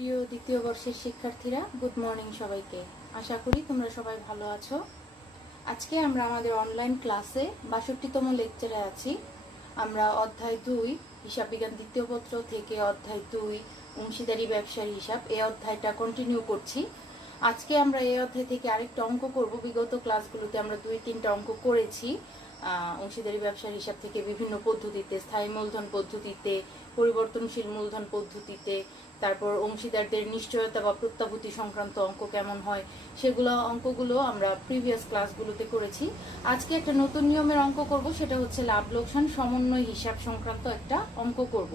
প্রিয় দ্বিতীয় বর্ষের শিক্ষার্থীরা, গুড মর্নিং সবাইকে। আশা করি তোমরা সবাই ভালো আছো। আজকে আমরা আমাদের অনলাইন ক্লাসে ৬২তম লেকচারে আছি। আমরা অধ্যায় ২ হিসাব বিজ্ঞান দ্বিতীয় পত্র থেকে অধ্যায় ২ অংশীদারি ব্যবসার হিসাব এই অধ্যায়টা কন্টিনিউ করছি। আজকে আমরা এই অধ্যায় থেকে আরেকটা অঙ্ক করব। বিগত ক্লাসগুলোতে আমরা ২-৩টা অঙ্ক করেছি অংশীদারি ব্যবসার হিসাব থেকে বিভিন্ন পদ্ধতিতে, স্থায়ী মূলধন পদ্ধতিতে, পরিবর্তনশীল মূলধন পদ্ধতিতে, তারপর অংশীদারদের নিশ্চয়তা বা প্রত্যাভূতি সংক্রান্ত অঙ্ক কেমন হয় সেগুলো অঙ্কগুলো আমরা প্রিভিয়াস ক্লাসগুলোতে করেছি। আজকে একটা নতুন নিয়মের অঙ্ক করব, সেটা হচ্ছে লাভ লোকসান সমন্বয় হিসাব সংক্রান্ত একটা অঙ্ক করব।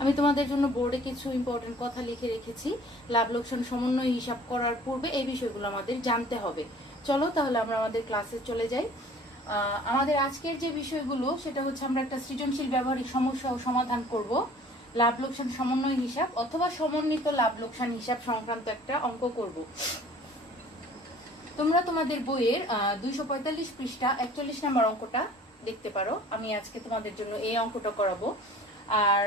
আমি তোমাদের জন্য বোর্ডে কিছু ইম্পর্টেন্ট কথা লিখে রেখেছি। লাভ লোকসান সমন্বয় হিসাব করার পূর্বে এই বিষয়গুলো আমাদের জানতে হবে। চলো তাহলে আমরা আমাদের ক্লাসে চলে যাই। আমাদের আজকের যে বিষয়গুলো সেটা হচ্ছে আমরা একটা সৃজনশীল ব্যবহারিক সমস্যা ও সমাধান করব। লাভ লোকসান সমন্বয় হিসাব অথবা সমন্বিত লাভ লোকসান হিসাব সংক্রান্ত একটা অঙ্ক করব। তোমরা তোমাদের বইয়ের ২৪৫ পৃষ্ঠা ৪১ নম্বর অঙ্কটা দেখতে পারো। আমি আজকে তোমাদের জন্য এই অঙ্কটা করাবো। আর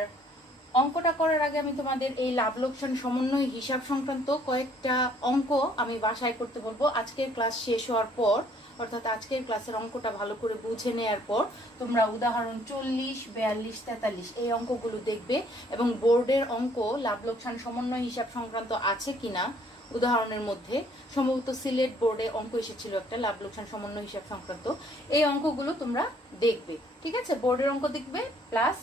অঙ্কটা করার আগে আমি তোমাদের এই লাভ লোকসান সমন্বয় হিসাব সংক্রান্ত কয়েকটা অঙ্ক আমি বাসায় করতে বলবো। আজকের ক্লাস শেষ হওয়ার পর, অর্থাৎ আজকের ক্লাসের অঙ্কটা ভালো করে বুঝে নেওয়ার পর তোমরা উদাহরণ ৪০, ৪২, ৪৩ এই অঙ্কগুলো দেখবে এবং বোর্ডের অঙ্ক লাভ লোকসান সমন্বয় হিসাব সংক্রান্ত আছে কিনা উদাহরণের মধ্যে, সম্ভবত সিলেট বোর্ডে অঙ্ক এসেছিল একটা লাভ লোকসান সমন্বয় হিসাব সংক্রান্ত, এই অঙ্কগুলো তোমরা দেখবে। ঠিক আছে, বোর্ডের অঙ্ক দেখবে প্লাস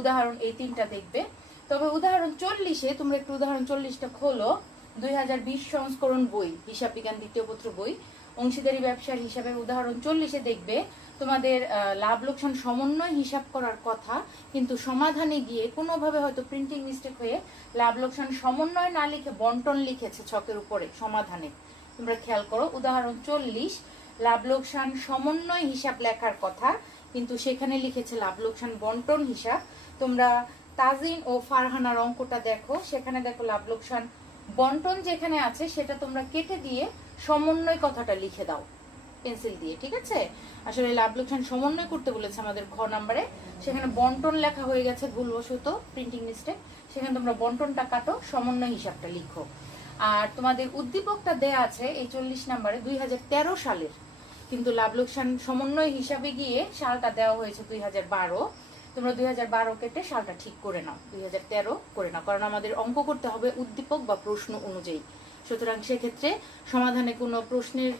উদাহরণ এই ৩টা দেখবে। তবে উদাহরণ ৪০-এ তোমরা একটু উদাহরণ ৪০টা খোলো। ২০২০ সংস্করণ বই, হিসাব বিজ্ঞান দ্বিতীয় পত্র বই, অংশীদারি ব্যবসার হিসাবের উদাহরণ ৪০-এ দেখবে তোমাদের লাভ লোকসান সমন্বয় হিসাব করার কথা, কিন্তু সমাধানে গিয়ে কোনোভাবে হয়তো প্রিন্টিং মিস্টেক হয়ে লাভ লোকসান সমন্বয় না লিখে বন্টন লিখেছে ছকের উপরে সমাধানে। তোমরা খেয়াল করো, উদাহরণ ৪০ লাভ লোকসান সমন্বয় হিসাব লেখার কথা, কিন্তু সেখানে লিখেছে লাভ লোকসান বন্টন হিসাব। তোমরা তাজিন ও ফারহানার অঙ্কটা দেখো, সেখানে দেখো লাভ লোকসান বন্টন যেখানে আছে সেটা তোমরা কেটে দিয়ে সমন্বয় কথাটা লিখে দাও পেন্সিল দিয়ে। ঠিক আছে, আসলে লাভ লোকসান সমন্বয় করতে বলেছে আমাদের খ নাম্বারে, সেখানে বন্টন লেখা হয়ে গেছে ভুলবশত, প্রিন্টিং মিস্টেক। সেখানে তোমরা বন্টনটা কাটো, সমন্বয় হিসাবটা লিখো। আর তোমাদের উদ্দীপকটা দেয়া আছে এই ৪০ নাম্বারে ২০১৩ সালের, কিন্তু লাভ লোকসান সমন্বয় হিসাবে গিয়ে সালটা দেওয়া হয়েছে ২০১২। তোমরা ২০১২ কেটে সালটা ঠিক করে নাও, ২০১৩ করে নাও, কারণ আমাদের অঙ্ক করতে হবে উদ্দীপক বা প্রশ্ন অনুযায়ী। সুতরাং সেক্ষেত্রে সমাধানে কোনো প্রশ্নের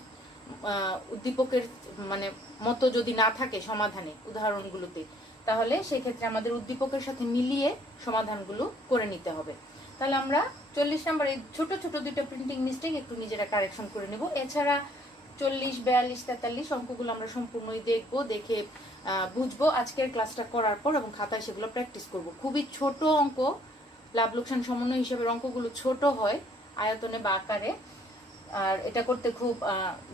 উদ্দীপকের মানে মতো যদি না থাকে সমাধানে উদাহরণগুলোতে, তাহলে সেক্ষেত্রে আমাদের উদ্দীপকের সাথে মিলিয়ে সমাধানগুলো করে নিতে হবে। তাহলে আমরা ৪০ নম্বরে ছোট ছোট দুটো প্রিন্টিং মিস্টেক একটু নিজেরা কারেকশন করে নেব। এছাড়া ৪০, ৪২, ৪৩ অঙ্কগুলো আমরা সম্পূর্ণই দেখবো, দেখে বুঝবো আজকের ক্লাসটা করার পর এবং খাতায় সেগুলো প্র্যাকটিস করব। খুবই ছোট অঙ্ক, লাভ লোকসান সমন্বয় হিসাবের অঙ্কগুলো ছোট হয় আয়তনে বা আকারে, আর এটা করতে খুব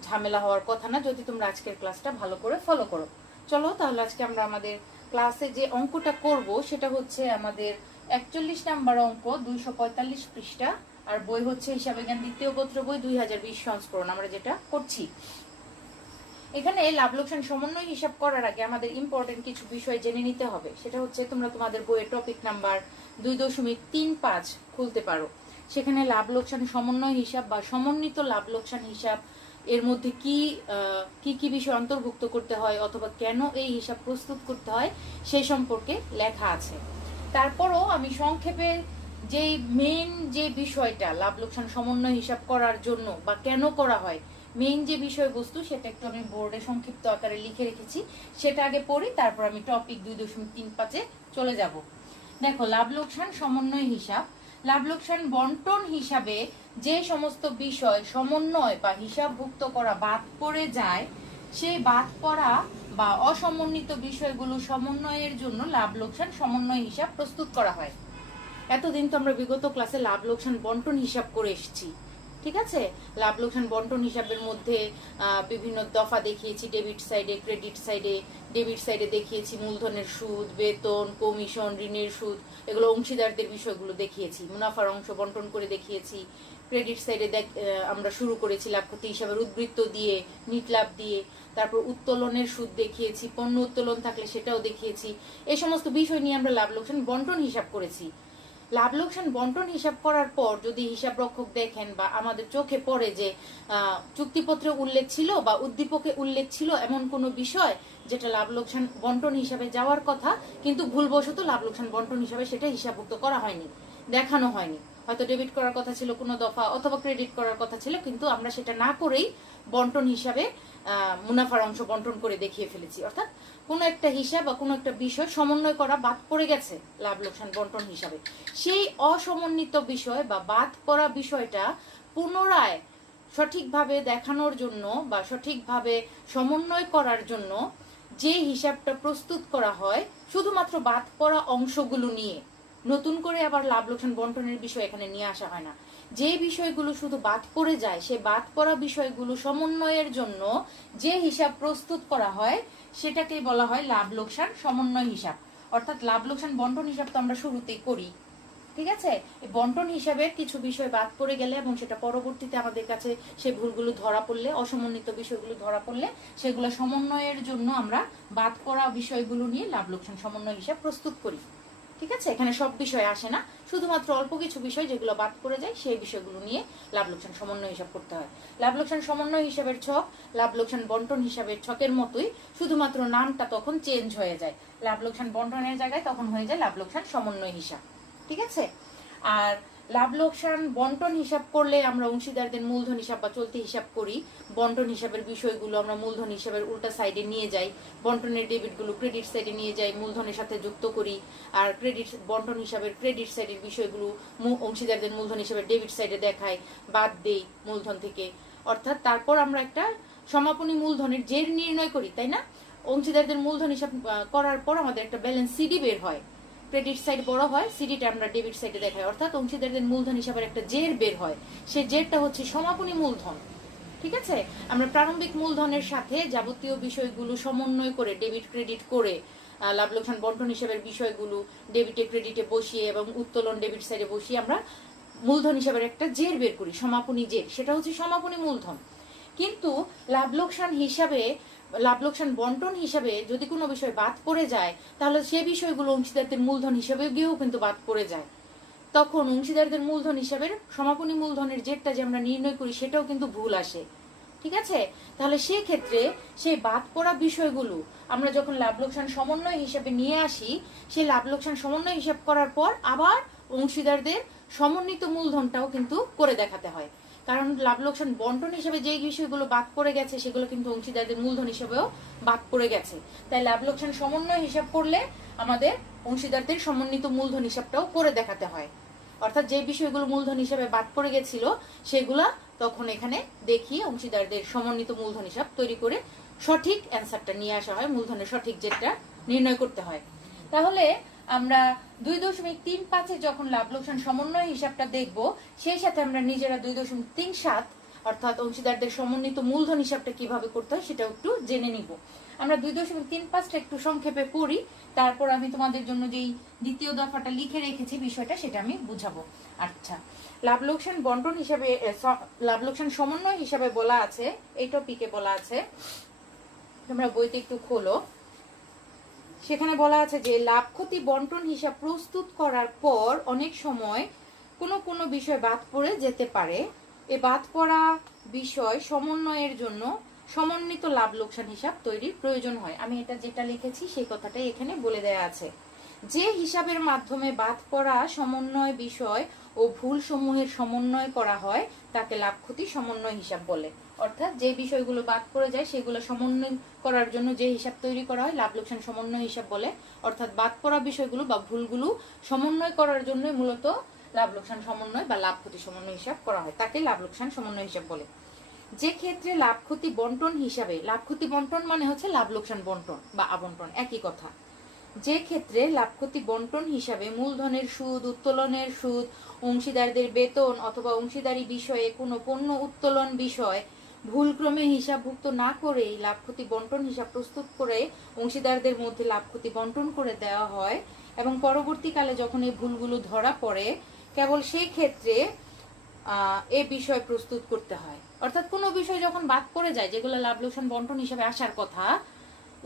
ঝামেলা হওয়ার কথা না যদি তোমরা আজকের ক্লাসটা ভালো করে ফলো করো। চলো তাহলে আজকে আমরা আমাদের ক্লাসে যে অঙ্কটা করব সেটা হচ্ছে আমাদের ৪১ নাম্বার অঙ্ক, ২৪৫ পৃষ্ঠা, আর বই হচ্ছে হিসাব বিজ্ঞান দ্বিতীয় পত্র বই ২০২০ সংস্করণ। আমরা যেটা করছি এখানে লাভ লোকসান সমন্বয় হিসাব করার আগে আমাদের ইম্পর্টেন্ট কিছু বিষয় জেনে নিতে হবে। সেটা হচ্ছে তোমরা তোমাদের বইয়ের টপিক নাম্বার ২.৩৫ খুলতে পারো। সেখানে লাভ লোকসান সমন্বয় হিসাব বা সমন্বিত লাভ লোকসান হিসাব এর মধ্যে কি কি বিষয় অন্তর্ভুক্ত করতে হয় অথবা কেন এই হিসাব প্রস্তুত করতে হয় সেই সম্পর্কে লেখা আছে। তারপরও আমি সংক্ষেপে যে মেইন যে বিষয়টা লাভ লোকসান সমন্বয় হিসাব করার জন্য বা কেন করা হয়, মেইন যে বিষয়বস্তু সেটা একটু আমি বোর্ডে সংক্ষিপ্ত আকারে লিখে রেখেছি, সেটা আগে পড়ি, তারপর আমি টপিক ২.৩৫-এ চলে যাব। দেখো, লাভ লোকসান সমন্বয় হিসাব, লাভ লোকসান বন্টন হিসাবে যে সমস্ত বিষয় সমন্বয় বা হিসাবভুক্ত করা বাদ পড়ে যায়, সেই বাদ পড়া বা অসমন্বিত বিষয়গুলো সমন্বয়ের জন্য লাভ লোকসান সমন্বয় হিসাব প্রস্তুত করা হয়। এতদিন তো আমরা বিগত ক্লাসে লাভ লোকসান বন্টন হিসাব করে এসেছি। ঠিক আছে, লাভ লোকসান বন্টন হিসাবের মধ্যে বিভিন্ন দফা দেখিয়েছি, ডেবিট সাইডে, ক্রেডিট সাইডে। ডেবিট সাইডে দেখিয়েছি মূলধনের সুদ, বেতন, কমিশন, ঋণের সুদ, এগুলো অংশীদারদের বিষয়গুলো দেখিয়েছি, মুনাফার অংশ বন্টন করে দেখিয়েছি। ক্রেডিট সাইডে আমরা শুরু করেছি লাভ ক্ষতি হিসাবের উদ্বৃত্ত দিয়ে, নিট লাভ দিয়ে, তারপর উত্তোলনের সুদ দেখিয়েছি, পণ্য উত্তোলন থাকলে সেটাও দেখিয়েছি। এই সমস্ত বিষয় নিয়ে আমরা লাভ লোকসান বন্টন হিসাব করেছি। লাভ লোকসান বন্টন হিসাব করার পর যদি হিসাব রক্ষক দেখেন বা আমাদের চোখে পড়ে যে চুক্তিপত্রে উল্লেখ ছিল বা উদ্দীপকে উল্লেখ ছিল এমন কোনো বিষয় যেটা লাভ লোকসান বন্টন হিসাবে যাওয়ার কথা, কিন্তু ভুলবশত লাভ লোকসান বন্টন হিসাবে সেটা হিসাবভুক্ত করা হয়নি, দেখানো হয়নি, হয়তো ডেবিট করার কথা ছিল কোনো দফা অথবা ক্রেডিট করার কথা ছিল, কিন্তু আমরা সেটা না করেই বন্টন হিসাবে মুনাফার অংশ বন্টন করে দেখিয়ে ফেলেছি, অর্থাৎ কোনো একটা হিসাব বা কোনো একটা বিষয় সমন্বয় করা বাদ পড়ে গেছে লাভ লোকসান বন্টন হিসাবে। সেই অসমন্বিত বিষয় বা বাদ পড়া বিষয়টা পুনরায় সঠিকভাবে দেখানোর জন্য বা সঠিকভাবে সমন্বয় করার জন্য যে হিসাবটা প্রস্তুত করা হয় শুধুমাত্র বাদ পড়া অংশগুলো নিয়ে, নতুন করে আবার লাভ লোকসান বন্টনের বিষয় এখানে নিয়ে আসা হয় না। যে বিষয়গুলো শুধু বাদ পড়ে যায় সে বাদ পড়া বিষয়গুলো সমন্বয়ের জন্য যে হিসাব প্রস্তুত করা হয় সেটাকেই বলা হয় লাভ লোকসান সমন্বয় হিসাব। অর্থাৎ লাভ লোকসান বন্টন হিসাব তো আমরা শুরুতেই করি, ঠিক আছে, এই বন্টন হিসাবে কিছু বিষয় বাদ পড়ে গেলে এবং সেটা পরবর্তীতে আমাদের কাছে সে ভুলগুলো ধরা পড়লে, অসমন্বিত বিষয়গুলো ধরা পড়লে সেগুলো সমন্বয়ের জন্য আমরা বাদ পড়া বিষয়গুলো নিয়ে লাভ লোকসান সমন্বয় হিসাব প্রস্তুত করি। ঠিক আছে, এখানে সব বিষয় আসে না, শুধুমাত্র অল্প কিছু বিষয় যেগুলো বাদ পড়ে যায় সেই বিষয়গুলো নিয়ে লাভ লোকসান সমন্বয় হিসাব করতে হয়। লাভ লোকসান সমন্বয় হিসাবের ছক লাভ লোকসান বন্টন হিসাবের ছকের মতোই, শুধুমাত্র নামটা তখন চেঞ্জ হয়ে যায়, লাভ লোকসান বন্টনের জায়গায় তখন হয়ে যায় লাভ লোকসান সমন্বয় হিসাব। ঠিক আছে, আর লাভ লোকসান বন্টন হিসাব করলে আমরা অংশীদারদের মূলধন হিসাব বা চলতি হিসাব করি, বন্টন হিসাবের বিষয়গুলো আমরা মূলধন হিসাবের উল্টা সাইডে নিয়ে যাই, বন্টনের ডেবিটগুলো ক্রেডিট সাইডে নিয়ে যাই, মূলধনের সাথে যুক্ত করি, আর ক্রেডিট বন্টন হিসাবের ক্রেডিট সাইডের বিষয়গুলো অংশীদারদের মূলধন হিসাবে ডেবিট সাইডে দেখাই, বাদ দেই মূলধন থেকে, অর্থাৎ তারপর আমরা একটা সমাপনী মূলধনের জের নির্ণয় করি, তাই না? অংশীদারদের মূলধন হিসাব করার পর আমাদের একটা ব্যালেন্স সিডি বের হয়, ক্রেডিট সাইড বড় হয়, সিডিটা আমরা ডেবিট সাইডে দেখাই, অর্থাৎ অংশীদারদের মূলধন হিসাবে একটা জের বের হয়, সেই জেরটা হচ্ছে সমাপনী মূলধন। ঠিক আছে, আমরা প্রারম্ভিক মূলধনের সাথে যাবতীয় বিষয়গুলো সমন্বয় করে ডেবিট ক্রেডিট করে লাভ লোকসান বন্টন হিসাবের বিষয়গুলো ডেবিটে ক্রেডিটে বসিয়ে এবং উত্তোলন ডেবিট সাইডে বসিয়ে আমরা মূলধন হিসাবের একটা জের বের করি, সমাপনী জের, সেটা হচ্ছে সমাপনী মূলধন। কিন্তু লাভ লোকসান হিসাবে, লাভ লোকসান বন্টন হিসাবে যদি কোনো বিষয় বাদ পড়ে যায় তাহলে সে বিষয়গুলো অংশীদারদের মূলধন হিসাবে গিয়েও কিন্তু বাদ পড়ে যায়, তখন অংশীদারদের মূলধন হিসাবের সমাপনী মূলধনের জেরটা যে আমরা নির্ণয় করি সেটাও কিন্তু ভুল আসে। ঠিক আছে, তাহলে সেই ক্ষেত্রে সেই বাদ পড়া বিষয়গুলো আমরা যখন লাভ লোকসান সমন্বয় হিসাবে নিয়ে আসি, সেই লাভ লোকসান সমন্বয় হিসাব করার পর আবার অংশীদারদের সমন্বিত মূলধনটাও কিন্তু করে দেখাতে হয়, কারণ লাভ লোকসান বন্টন হিসেবে যে বিষয়গুলো বাদ পড়ে গেছে সেগুলো কিন্তু অংশীদারদের মূলধন হিসেবেও বাদ পড়ে গেছে, তাই লাভ লোকসান সমন্বয় হিসাব করলে আমাদের অংশীদারদের সমন্বিত মূলধন হিসাবটাও করে দেখাতে হয়, অর্থাৎ যে বিষয়গুলো মূলধন হিসাবে বাদ পড়ে গেছিল সেগুলা তখন এখানে দেখিয়ে অংশীদারদের সমন্বিত মূলধন হিসাব তৈরি করে সঠিক অ্যান্সারটা নিয়ে আসা হয়, মূলধনের সঠিক যেটা নির্ণয় করতে হয়। তাহলে আমরা 2.35-এ যখন লাভ লোকসান সমন্বয় হিসাবটা দেখব, সেই সাথে আমরা নিজেরা 2.37 অর্থাৎ অংশীদারদের সমন্বিত মূলধন হিসাবটা কিভাবে করতে হয় সেটা একটু জেনে নিব। আমরা 2.35টা একটু সংক্ষেপে পড়ি, তারপর আমি তোমাদের জন্য যেই দ্বিতীয় দফাটা লিখে রেখেছি বিষয়টা সেটা আমি বুঝাবো। আচ্ছা, লাভ লোকসান বন্টন হিসাবে, লাভ লোকসান সমন্বয় হিসাবে বলা আছে, এই টপিকে বলা আছে, তোমরা বইতে একটু খোলো, সেখানে বলা আছে যে লাভ ক্ষতি বন্টন হিসাব প্রস্তুত করার পর অনেক সময় কোনো বিষয় বাদ পড়ে যেতে পারে, এ বাদ পড়া বিষয় সমন্বয়ের জন্য সমন্বিত লাভ লোকসান হিসাব তৈরির প্রয়োজন হয়। আমি এটা যেটা লিখেছি সেই কথাটাই এখানে বলে দেয়া আছে, যে হিসাবের মাধ্যমে বাদ পড়া সমন্বয় বিষয় ও ভুল সমূহের সমন্বয় করা হয় তাকে লাভ ক্ষতি সমন্বয় হিসাব বলে। অর্থাৎ যে বিষয়গুলো বাদ পড়ে যায় সেগুলো সমন্বয় করার জন্য যে হিসাব তৈরি করা হয় লাভ লোকসান সমন্বয় হিসাব বলে, অর্থাৎ বাদ পড়া বিষয়গুলো বা ভুলগুলো সমন্বয় করার জন্য মূলত লাভ লোকসান সমন্বয় বা লাভ ক্ষতি সমন্বয় হিসাব করা হয়, তাকে লাভ লোকসান সমন্বয় হিসাব বলে। যে ক্ষেত্রে লাভ ক্ষতি বন্টন হিসাবে, লাভ ক্ষতি বন্টন মানে হচ্ছে লাভ লোকসান বন্টন বা আবন্টন একই কথা, যে ক্ষেত্রে লাভ ক্ষতি বন্টন হিসাবে মূলধনের সুদ, উত্তোলনের সুদ, অংশীদারদের বেতন অথবা অংশীদারি বিষয়ে কোনো পণ্য উত্তোলন বিষয় ভুলক্রমে হিসাবভুক্ত না করেই লাভ ক্ষতি বন্টন হিসাব প্রস্তুত করে অংশীদারদের মধ্যে লাভ ক্ষতি বন্টন করে দেওয়া হয় এবং পরবর্তীকালে যখন এই ভুলগুলো ধরা পড়ে কেবল সেই ক্ষেত্রে এ বিষয় প্রস্তুত করতে হয়। অর্থাৎ কোনো বিষয় যখন বাদ পড়ে যায় যেগুলো লাভ লোকসান বন্টন হিসাবে আসার কথা,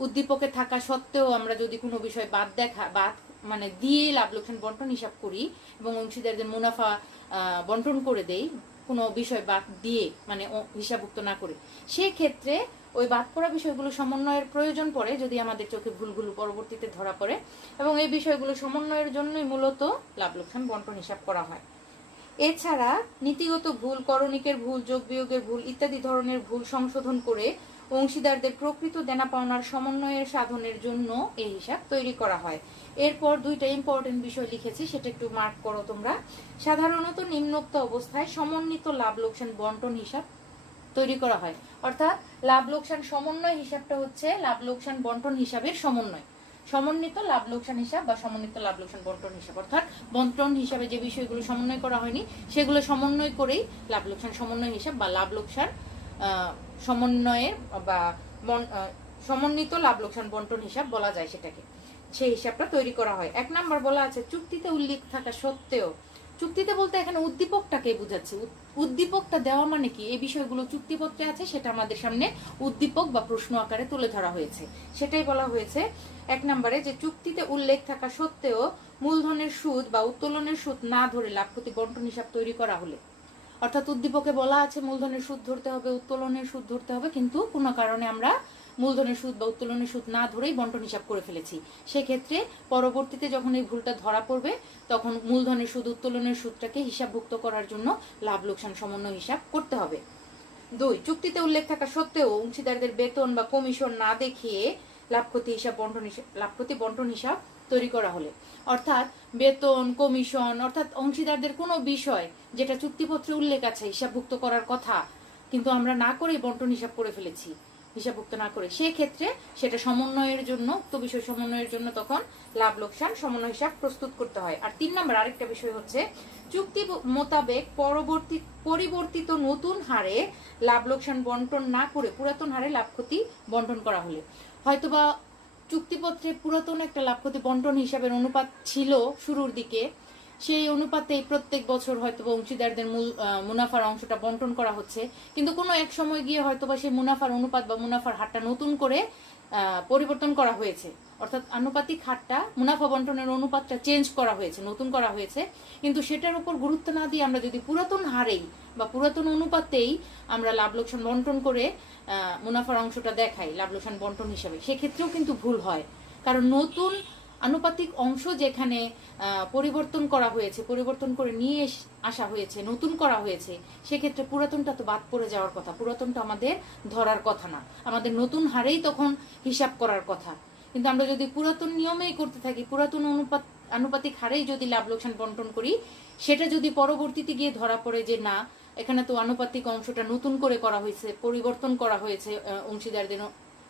উদ্দীপকে থাকা সত্ত্বেও আমরা যদি কোনো বিষয় বাদ মানে দিয়ে লাভ লোকসান বন্টন হিসাব করি এবং অংশীদারদের মুনাফা বন্টন করে দেই কোনো বিষয় বাদ দিয়ে, মানে হিসাবভুক্ত না করে, সেই ক্ষেত্রে ওই বাদ পড়া বিষয়গুলো সমন্বয়ের প্রয়োজন পড়ে যদি আমাদের চোখে ভুলগুলো পরবর্তীতে ধরা পড়ে, এবং এই বিষয়গুলো সমন্বয়ের জন্যই মূলত লাভ লোকসান বন্টন হিসাব করা হয়। এছাড়া নীতিগত ভুল, করণিকের ভুল, যোগ বিয়োগের ভুল ইত্যাদি ধরনের ভুল সংশোধন করে অংশীদারদের প্রকৃত দেনা পাওনার সমন্বয়ের সাধনের জন্য এই হিসাব তৈরি করা হয়। এরপর দুইটা ইম্পর্টেন্ট বিষয় লিখেছি, সেটা একটু মার্ক করো তোমরা। সাধারণত নিম্নোক্ত অবস্থায় সমন্বিত লাভ লোকসান বন্টন হিসাব তৈরি করা হয়। অর্থাৎ লাভ লোকসান সমন্বয় হিসাবটা হচ্ছে লাভ লোকসান বন্টন হিসাবের সমন্বয়। সমন্বিত লাভ লোকসান হিসাব বা সমন্বিত লাভ লোকসান বন্টন হিসাব, অর্থাৎ বন্টন হিসাবে যে বিষয়গুলো সমন্বয় করা হয়নি সেগুলো সমন্বয় করেই লাভ লোকসান সমন্বয় হিসাব বা লাভ লোকসান সমন্বয়ের বা সমন্বিত লাভ লোকসান বন্টন হিসাব বলা যায় সেটাকে, সেই হিসাবটা তৈরি করা হয়। 1 নাম্বার বলা আছে চুক্তিতে উল্লেখ থাকা সত্ত্বেও, চুক্তিতে বলতে এখানে উদ্দীপকটাকে বোঝাচ্ছে। উদ্দীপকটা দেওয়া মানে কি, এই বিষয়গুলো চুক্তিপত্রে আছে, সেটা আমাদের সামনে উদ্দীপক বা প্রশ্ন আকারে তুলে ধরা হয়েছে, সেটাই বলা হয়েছে 1 নম্বরে, যে চুক্তিতে উল্লেখ থাকা সত্ত্বেও মূলধনের সুদ বা উত্তোলনের সুদ না ধরে লাভ ক্ষতি বন্টন হিসাব তৈরি করা হলে, অর্থাৎ উদ্দীপকে বলা আছে মূলধনের সুদ ধরতে হবে, উত্তোলনের সুদ ধরতে হবে, কিন্তু কোনো কারণে আমরা মূলধনের সুদ বা উত্তোলনের সুদ না ধরেই বন্টন হিসাব করে ফেলেছি, সেক্ষেত্রে পরবর্তীতে যখন এই ভুলটা ধরা পড়বে তখন মূলধনের সুদ উত্তোলনের সুদটাকে হিসাবভুক্ত করার জন্য লাভ লোকসান সমন্বয় হিসাব করতে হবে। 2, চুক্তিতে উল্লেখ থাকা সত্ত্বেও অংশীদারদের বেতন বা কমিশন না দেখিয়ে লাভ ক্ষতি বন্টন হিসাব তৈরি করা হলে, অর্থাৎ বেতন, কমিশন, অর্থাৎ অংশীদারদের কোনো বিষয় যেটা চুক্তিপত্রে উল্লেখ আছে হিসাবভুক্ত করার কথা, কিন্তু আমরা না করেই বন্টন হিসাব করে ফেলেছি হিসাবভুক্ত না করে, সেক্ষেত্রে সেটা সমন্বয়ের জন্য, উক্ত বিষয় সমন্বয়ের জন্য তখন লাভ লোকসান সমন্বয় হিসাব প্রস্তুত করতে হয়। আর 3 নম্বর আরেকটা বিষয় হচ্ছে চুক্তি মোতাবেক পরিবর্তিত নতুন হারে লাভ লোকসান বন্টন না করে পুরাতন হারে লাভ ক্ষতি বন্টন করা হলে, হয়তোবা চুক্তিপত্রে পুরাতন একটা লাভ ক্ষতি বন্টন হিসাবের অনুপাত ছিল শুরুর দিকে, সেই অনুপাতে প্রত্যেক বছর হয়তোবা অংশীদারদের মুনাফার অংশটা বন্টন করা হচ্ছে, কিন্তু কোনো এক সময় গিয়ে হয়তোবা সেই মুনাফার অনুপাত বা মুনাফার হারটা নতুন করে পরিবর্তন করা হয়েছে, অর্থাৎ আনুপাতিক হারটা, মুনাফা বন্টনের অনুপাতটা চেঞ্জ করা হয়েছে, নতুন করা হয়েছে, কিন্তু সেটার উপর গুরুত্ব না দিয়ে আমরা যদি পুরাতন হারেই বা পুরাতন অনুপাতেই আমরা লাভ লোকসান বন্টন করে মুনাফার অংশটা দেখাই লাভ লোকসান বন্টন হিসাবে, সেক্ষেত্রেও কিন্তু ভুল হয়। কারণ নতুন আনুপাতিক অংশ যেখানে পরিবর্তন করা হয়েছে, পরিবর্তন করে নিয়ে আসা হয়েছে, নতুন করা হয়েছে, সেক্ষেত্রে পুরাতনটা তো বাদ পড়ে যাওয়ার কথা, পুরাতনটা আমাদের ধরার কথা না, আমাদের নতুন হারেই তখন হিসাব করার কথা। কিন্তু আমরা যদি পুরাতন নিয়মেই করতে থাকি, পুরাতন আনুপাতিক হারেই যদি লাভ লোকসান বন্টন করি, সেটা যদি পরবর্তীতে গিয়ে ধরা পড়ে যে না, এখানে তো আনুপাতিক অংশটা নতুন করে করা হয়েছে, পরিবর্তন করা হয়েছে অংশীদারদের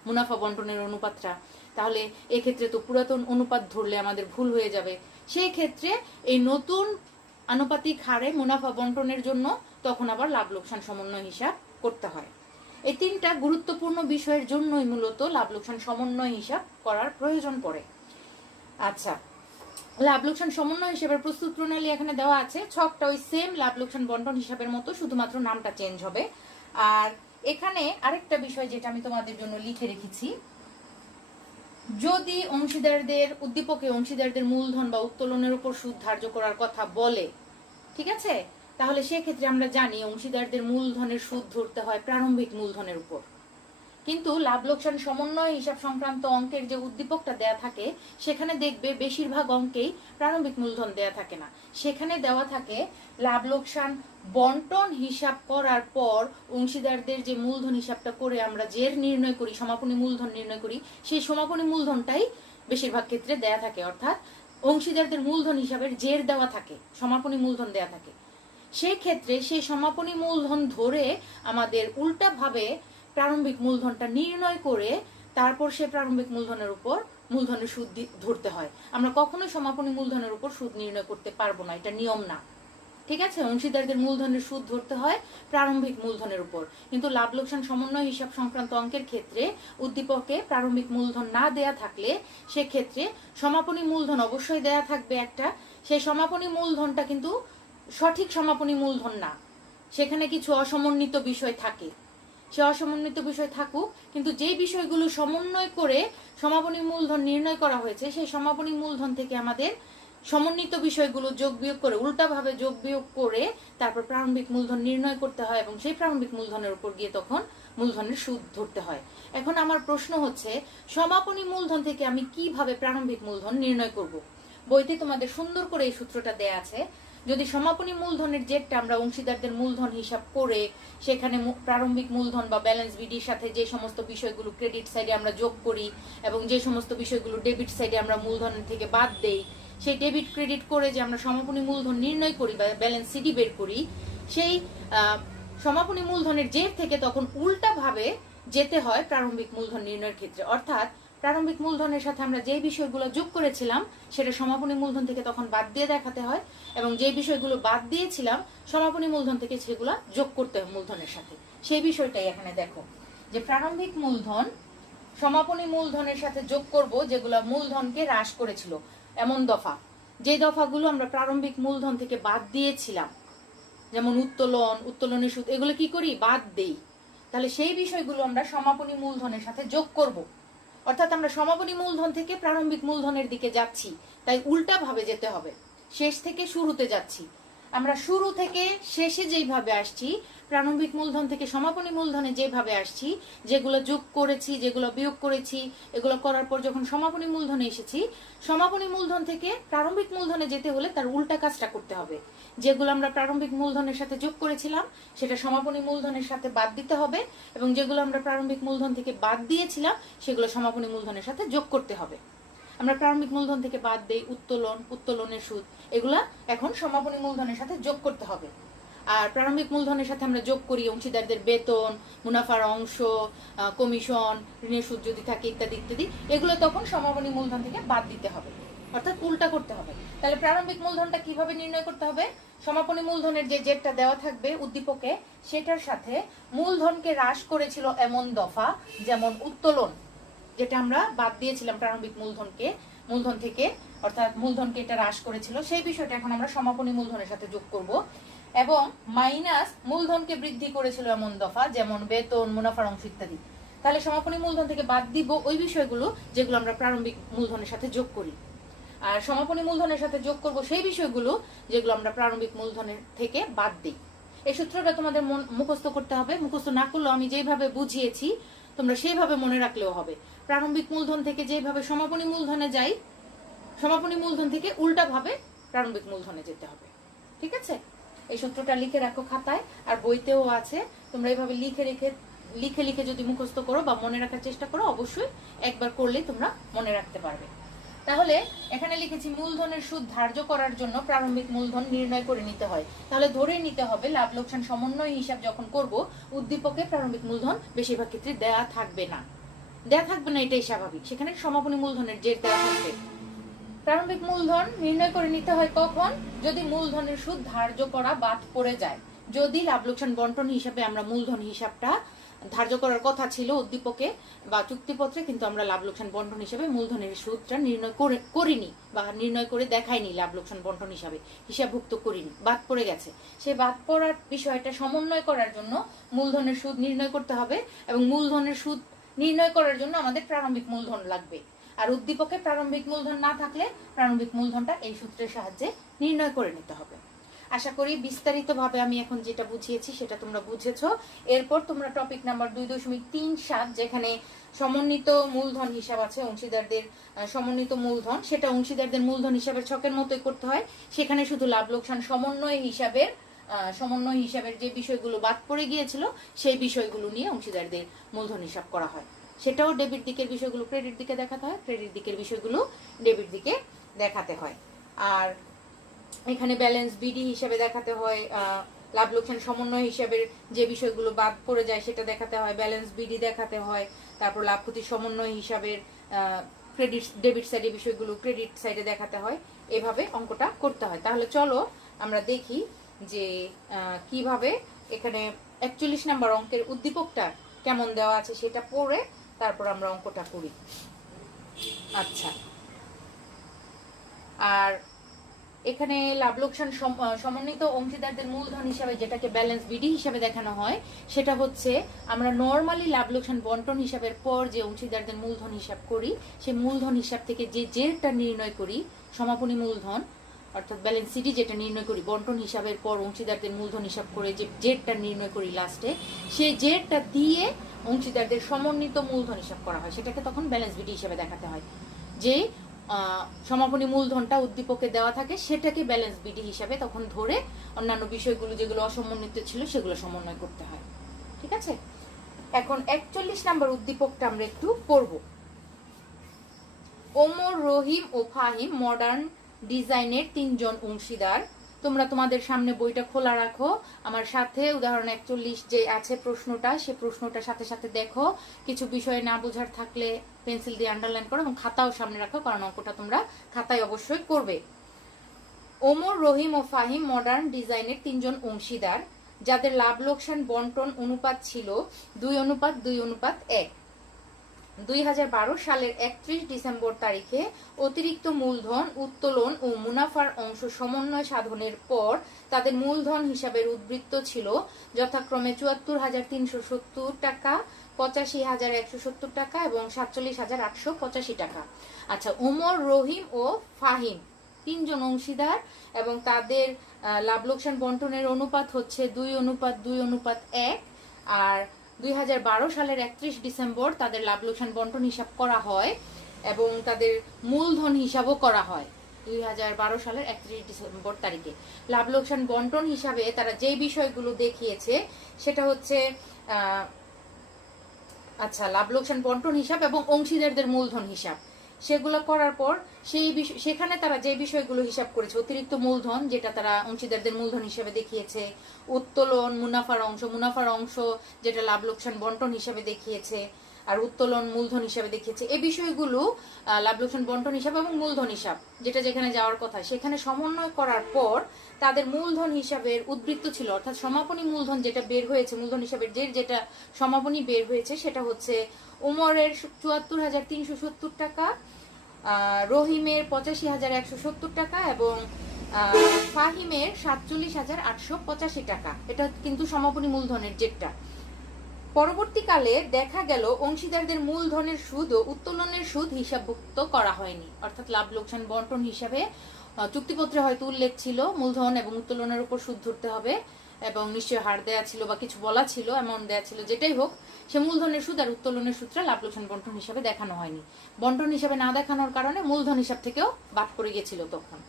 মুনাফা বন্টনের অনুপাতটা, তাহলে এক্ষেত্রে তো পুরাতন অনুপাত ধরলে আমাদের ভুল হয়ে যাবে। সেই ক্ষেত্রে এই নতুন আনুপাতিক হারে মুনাফা বন্টনের জন্য তখন আবার লাভ লোকসান সমন্বয় হিসাব করতে হয়। এই 3টা গুরুত্বপূর্ণ বিষয়ের জন্যই মূলত লাভ লোকসান সমন্বয় হিসাব করার প্রয়োজন পড়ে। আচ্ছা, লাভ লোকসান সমন্বয় হিসাবের প্রস্তুত প্রণালী এখানে দেওয়া আছে, ছকটা ওই সেম লাভ লোকসান বন্টন হিসাবের মতো, শুধুমাত্র নামটা চেঞ্জ হবে। আর এখানে আরেকটা বিষয় যেটা আমি তোমাদের জন্য লিখে রেখেছি, যদি অংশীদারদের উদ্দীপকে অংশীদারদের মূলধন বা উত্তোলনের উপর সুদ ধার্য করার কথা বলে, ঠিক আছে, তাহলে সেক্ষেত্রে আমরা জানি অংশীদারদের মূলধনের সুদ ধরতে হয় প্রারম্ভিক মূলধনের উপর, কিন্তু লাভ লোকসান সমন্বয় হিসাব সংক্রান্ত অঙ্কের যে উদ্দীপকটা দেয়া থাকে সেখানে দেখবে বেশিরভাগ অঙ্কেই প্রারম্ভিক মূলধন দেয়া থাকে না, সেখানে দেওয়া থাকে লাভ লোকসান বন্টন হিসাব করার পর অংশীদারদের যে মূলধন হিসাবটা করে আমরা জের নির্ণয় করি, সমাপনী মূলধন নির্ণয় করি, সেই সমাপনী মূলধনটাই বেশিরভাগ ক্ষেত্রে দেয়া থাকে, অর্থাৎ অংশীদারদের মূলধন হিসাবের জের দেওয়া থাকে, সমাপনী মূলধন দেয়া থাকে। সেই ক্ষেত্রে সেই সমাপনী মূলধন ধরে আমাদের উল্টাভাবে প্রারম্ভিক মূলধনটা নির্ণয় করে তারপর সে প্রারম্ভিক মূলধনের উপর মূলধনের সুদ ধরতে হয়। আমরা কখনোই সমাপনী মূলধনের উপর সুদ নির্ণয় করতে পারবো না, এটা নিয়ম না, ঠিক আছে। অংশীদারদের মূলধনের সুদ ধরতে হয় প্রারম্ভিক মূলধনের উপর, কিন্তু লাভ লোকসান সমন্বয় হিসাব সংক্রান্ত অঙ্কের ক্ষেত্রে উদ্দীপকে প্রারম্ভিক মূলধন না দেয়া থাকলে সেক্ষেত্রে সমাপনী মূলধন অবশ্যই দেয়া থাকবে একটা, সেই সমাপনী মূলধনটা কিন্তু সঠিক সমাপনী মূলধন না, সেখানে কিছু অসমন্বিত বিষয় থাকে, সে অসমন্বিত বিষয় থাকুক, কিন্তু যেই বিষয়গুলো সমন্বয় করে সমাপনী মূলধন নির্ণয় করা হয়েছে সেই সমাপনী মূলধন থেকে আমাদের সমন্বিত বিষয়গুলো যোগ বিয়োগ করে, উল্টাভাবে যোগ বিয়োগ করে তারপর প্রারম্ভিক মূলধন নির্ণয় করতে হয় এবং সেই প্রারম্ভিক মূলধনের উপর গিয়ে তখন মূলধনের সুদ ধরতে হয়। এখন আমার প্রশ্ন হচ্ছে, সমাপনী মূলধন থেকে আমি কিভাবে প্রারম্ভিক মূলধন নির্ণয় করব? বইতে তোমাদের সুন্দর করে এই সূত্রটা দেয়া আছে। যদি সমাপনী মূলধনের জেটটা আমরা অংশীদারদের মূলধন হিসাব করে সেখানে প্রারম্ভিক মূলধন বা ব্যালেন্স বিডির সাথে যে সমস্ত বিষয়গুলো ক্রেডিট সাইডে আমরা যোগ করি এবং যে সমস্ত বিষয়গুলো ডেবিট সাইডে আমরা মূলধনের থেকে বাদ দেই, সেই ডেবিট ক্রেডিট করে যে আমরা সমাপনী মূলধন নির্ণয় করি বা ব্যালেন্স সিডি বের করি, সেই সমাপনী মূলধনের জেট থেকে তখন উল্টাভাবে যেতে হয় প্রারম্ভিক মূলধন নির্ণয়ের ক্ষেত্রে। অর্থাৎ প্রারম্ভিক মূলধনের সাথে আমরা যে বিষয়গুলো যোগ করেছিলাম সেটা সমাপনী মূলধন থেকে তখন বাদ দিয়ে দেখাতে হয়, এবং যে বিষয়গুলো বাদ দিয়েছিলাম সমাপনী মূলধন থেকে সেগুলো যোগ করতে হয় মূলধনের সাথে। সেই বিষয়টাই এখানে দেখো যে প্রারম্ভিক মূলধন সমাপনী মূলধনের সাথে যোগ করব যেগুলো মূলধনকে হ্রাস করেছিল, এমন দফা, যে দফাগুলো আমরা প্রারম্ভিক মূলধন থেকে বাদ দিয়েছিলাম, যেমন উত্তোলনের সুদ, এগুলো কি করি? বাদ দেই। তাহলে সেই বিষয়গুলো আমরা সমাপনী মূলধনের সাথে যোগ করব। অর্থাৎ আমরা সমাপনী মূলধন থেকে প্রারম্ভিক মূলধনের দিকে যাচ্ছি, তাই উল্টা ভাবে যেতে হবে। শেষ থেকে শুরুতে যাচ্ছি, আমরা শুরু থেকে শেষে যেইভাবে আসছি, প্রারম্ভিক মূলধন থেকে সমাপনী মূলধনে যেভাবে আসছি, যেগুলো যোগ করেছি, যেগুলো বিয়োগ করেছি, এগুলো করার পর যখন সমাপনী মূলধনে এসেছি, সমাপনী মূলধন থেকে প্রারম্ভিক মূলধনে যেতে হলে তার উল্টা কাজটা করতে হবে। যেগুলো আমরা প্রারম্ভিক মূলধনের সাথে যোগ করেছিলাম সেটা সমাপনী মূলধনের সাথে বাদ দিতে হবে, এবং যেগুলো আমরা প্রারম্ভিক মূলধন থেকে বাদ দিয়েছিলাম সেগুলো সমাপনী মূলধনের সাথে যোগ করতে হবে। আমরা প্রারম্ভিক মূলধন থেকে বাদ দেই উত্তোলনের সুদ, এগুলা এখন সমাপনী মূলধনের সাথে যোগ করতে হবে। আর প্রারম্ভিক মূলধনের সাথে আমরা যোগ করি অংশীদারদের বেতন, মুনাফার অংশ, কমিশন, ঋণের সুদ যদি থাকে ইত্যাদি ইত্যাদি, এগুলো তখন সমাপনী মূলধন থেকে বাদ দিতে হবে, অর্থাৎ উল্টা করতে হবে। তাহলে প্রারম্ভিক মূলধনটা কিভাবে নির্ণয় করতে হবে? সমাপনী মূলধনের যে জেটটা দেওয়া থাকবে উদ্দীপকে, সেটার সাথে মূলধনকে হ্রাস করেছিল এমন দফা, যেমন উত্তোলন, যেটা আমরা বাদ দিয়েছিলাম প্রারম্ভিক মূলধন থেকে, অর্থাৎ মূলধনকে এটা হ্রাস করেছিল, সেই বিষয়টা এখন আমরা সমাপনী মূলধনের সাথে যোগ করব। এবং মাইনাস মূলধনকে বৃদ্ধি করেছিল এমন দফা, যেমন বেতন, মুনাফার অংশ ইত্যাদি। তাহলে সমাপনী মূলধন থেকে বাদ দিব ওই বিষয়গুলো যেগুলো আমরা প্রারম্ভিক মূলধনের সাথে যোগ করি, আর সমাপনী মূলধনের সাথে যোগ করব সেই বিষয়গুলো যেগুলো আমরা প্রারম্ভিক মূলধনের থেকে বাদ দিই। এই সূত্রটা তোমাদের মুখস্থ করতে হবে। মুখস্থ না করলেও আমি যেভাবে বুঝিয়েছি তোমরা সেইভাবে মনে রাখলেও হবে। প্রারম্ভিক মূলধন থেকে যেভাবে সমাপনী মূলধনে যাই, সমাপনী মূলধন থেকে উল্টা ভাবে প্রারম্ভিক মূলধনে যেতে হবে। ঠিক আছে? এই সূত্রটা লিখে রাখো খাতায়, আর বইতেও আছে। তোমরা এইভাবে লিখে লিখে যদি মুখস্থ করো বা মনে রাখার চেষ্টা করো, অবশ্যই একবার করলেই তোমরা মনে রাখতে পারবে। তাহলে এখানে লিখেছি মূলধনের সুদ ধার্য করার জন্য প্রারম্ভিক মূলধন নির্ণয় করে নিতে হয়। তাহলে ধরে নিতে হবে লাভ লোকসান সমন্বয় হিসাব যখন করব, উদ্দীপকে প্রারম্ভিক মূলধন বেশিরভাগ ক্ষেত্রে দেয়া থাকবে না, এটাই স্বাভাবিক। সেখানে সমাপনী মূলধনের জের দেওয়া থাকবে। প্রারম্ভিক মূলধন নির্ণয় করে নিতে হয় কখন? যদি মূলধনের সুদ ধার্য করা বাদ পড়ে যায়। যদি লাভ লোকসান বন্টন হিসাবে আমরা মূলধন হিসাবটা ধার্য করার কথা ছিল উদ্দীপকে বা চুক্তিপত্রে, কিন্তু আমরা লাভ লোকসান বন্টন হিসাবে মূলধনের সুদটা নির্ণয় করিনি বা নির্ণয় করে দেখাইনি, লাভ লোকসান বন্টন হিসাবে হিসাবভুক্ত করিনি, বাদ পড়ে গেছে। সেই বাদ পড়ার বিষয়টা সমন্বয় করার জন্য মূলধনের সুদ নির্ণয় করতে হবে, এবং মূলধনের সুদ নির্ণয় করার জন্য আমাদের প্রারম্ভিক মূলধন লাগবে। আর উদ্দীপকে প্রারম্ভিক মূলধন না থাকলে প্রারম্ভিক মূলধনটা এই সূত্রের সাহায্যে নির্ণয় করে নিতে হবে। আশা করি বিস্তারিতভাবে আমি এখন যেটা বুঝিয়েছি সেটা তোমরা বুঝেছো। এরপর তোমরা টপিক নাম্বার 2.37, যেখানে সমন্বিত মূলধন হিসাব আছে, অংশীদারদের সমন্বিত মূলধন, সেটা অংশীদারদের মূলধন হিসাবের ছকের মতোই করতে হয়। সেখানে শুধু লাভ লোকসান সমন্বয় হিসাবের যে বিষয়গুলো বাদ পড়ে গিয়েছিল সেই বিষয়গুলো নিয়ে অংশীদারদের মূলধন হিসাব করা হয়। সেটাও ডেবিট দিকের বিষয়গুলো ক্রেডিট দিকে দেখাতে হয়, ক্রেডিট দিকের বিষয়গুলো ডেবিট দিকে দেখাতে হয়। আর এখানে ব্যালেন্স বিডি হিসাবে দেখাতে হয়, লাভ লোকসান সমন্বয় হিসাবের যে বিষয়গুলো বাদ পড়ে যায় সেটা দেখাতে হয়, ব্যালেন্স বিডি দেখাতে হয়। তারপর লাভ ক্ষতি সমন্বয় হিসাবের ডেবিট সাইডে বিষয়গুলো ক্রেডিট সাইডে দেখাতে হয়। এভাবে অঙ্কটা করতে হয়। তাহলে চলো আমরা দেখি যে কিভাবে এখানে 41 নম্বর অঙ্কের উদ্দীপকটা কেমন দেওয়া আছে সেটা পড়ে তারপর আমরা অঙ্কটা করি। আচ্ছা, আর এখানে লাভ লোকসান সমন্বিত অংশীদারদের মূলধন হিসাবে যেটাকে ব্যালেন্স বিডি হিসাবে দেখানো হয়, সেটা হচ্ছে আমরা নর্মালি লাভ লোকসান বন্টন হিসাবের পর যে অংশীদারদের মূলধন হিসাব করি, সেই মূলধন হিসাব থেকে যে জেরটা নির্ণয় করি, সমাপনী মূলধন অর্থাৎ ব্যালেন্স সিডি যেটা নির্ণয় করি বন্টন হিসাবের পর অংশীদারদের মূলধন হিসাব করে যে জেরটা নির্ণয় করি লাস্টে, সেই জেরটা দিয়ে অংশীদারদের সমন্বিত মূলধন হিসাব করা হয়, সেটাকে তখন ব্যালেন্স বিডি হিসাবে দেখাতে হয়। যে সমাপনী মূলধনটা উদ্দীপকে দেওয়া থাকে সেটাকে ব্যালেন্স বিডি হিসাবে তখন ধরে অন্যান্য বিষয়গুলো যেগুলো অসমন্বিত ছিল সেগুলো সমন্বয় করতে হয়। ঠিক আছে, এখন 41 নম্বর উদ্দীপকটা আমরা একটু পড়ব। ওমর, রহিম ও ফাহিম মডার্ন ডিজাইনের 3 জন অংশীদার। তোমরা তোমাদের সামনে বইটা খোলা রাখো, আমার সাথে উদাহরণ 41 যে আছে প্রশ্নটা, সে প্রশ্নটার সাথে সাথে দেখো। কিছু বিষয়ে না বোঝার থাকলে পেন্সিল দিয়ে আন্ডারলাইন করো এবং খাতাও সামনে রাখো, কারণ অঙ্কটা তোমরা খাতায় অবশ্যই করবে। ওমর, রহিম ও ফাহিম মডার্ন ডিজাইনের 3 জন অংশীদার, যাদের লাভ লোকসান বন্টন অনুপাত ছিল 2:2:1। 2012 সালের 31 ডিসেম্বর তারিখে অতিরিক্ত মূলধন, উত্তোলন ও মুনাফার অংশ সমন্বয় সাধনের পর তাদের মূলধন হিসাবের উদ্বৃত্ত ছিল যথাক্রমে 74,370 টাকা, 85,170 টাকা এবং 47,885 টাকা। আচ্ছা, ওমর, রহিম ও ফাহিম 3 জন অংশীদার এবং তাদের লাভ লোকসান বন্টনের অনুপাত হচ্ছে 2:2:1। আর 2012 সালের 31 ডিসেম্বর তাদের লাভ লোকসান বন্টন হিসাব করা হয় এবং তাদের মূলধন হিসাবও করা হয় 2012 সালের 31 ডিসেম্বর তারিখে। লাভ লোকসান বন্টন হিসাবে তারা যে বিষয়গুলো দেখিয়েছে সেটা হচ্ছে আচ্ছা, লাভ লোকসান বন্টন হিসাব এবং অংশীদারদের মূলধন হিসাব, সেগুলো করার পর সেখানে তারা যে বিষয়গুলো হিসাব করেছে, অতিরিক্ত মূলধন যেটা তারা অংশীদারদের মূলধন হিসাবে দেখিয়েছে, উত্তোলন, মুনাফার অংশ যেটা লাভ লোকসান বন্টন হিসাবে দেখিয়েছে, আর উত্তোলন মূলধন হিসাবে দেখিয়েছে। এই বিষয়গুলো লাভ লোকসান বন্টন হিসাব এবং মূলধন হিসাব যেটা যেখানে যাওয়ার কথা সেখানে সমন্বয় করার পর তাদের মূলধন হিসাবের উদ্বৃত্ত ছিল, অর্থাৎ সমাপনী মূলধন যেটা বের হয়েছে, মূলধন হিসাবের যেটা সমাপনী বের হয়েছে সেটা হচ্ছে ওমরের 74,370 টাকা, রহিমের 85,170 টাকা এবং ফাহিমের 47,885 টাকা। এটা কিন্তু সমাপনী মূলধনের যেটা। পরবর্তীকালে দেখা গেল অংশীদারদের মূলধনের সুদ ও উত্তোলনের সুদ হিসাবভুক্ত করা হয়নি, অর্থাৎ লাভ লোকসান বন্টন হিসাবে চুক্তিপত্রে হয়তো উল্লেখ ছিল মূলধন এবং উত্তোলনের উপর সুদ ধরতে হবে এবং নিশ্চয় হার দেয়া ছিল বা কিছু বলা ছিল, অ্যামাউন্ট দেয়া ছিল, যেটাই হোক, সে মূলধনের সুদ আর উত্তোলনের সূত্রে লাভ লোকসান বন্টন হিসাবে দেখানো হয়নি। বন্টন হিসাবে না দেখানোর কারণে মূলধন হিসাব থেকেও বাদ পড়ে গেছিল তখন।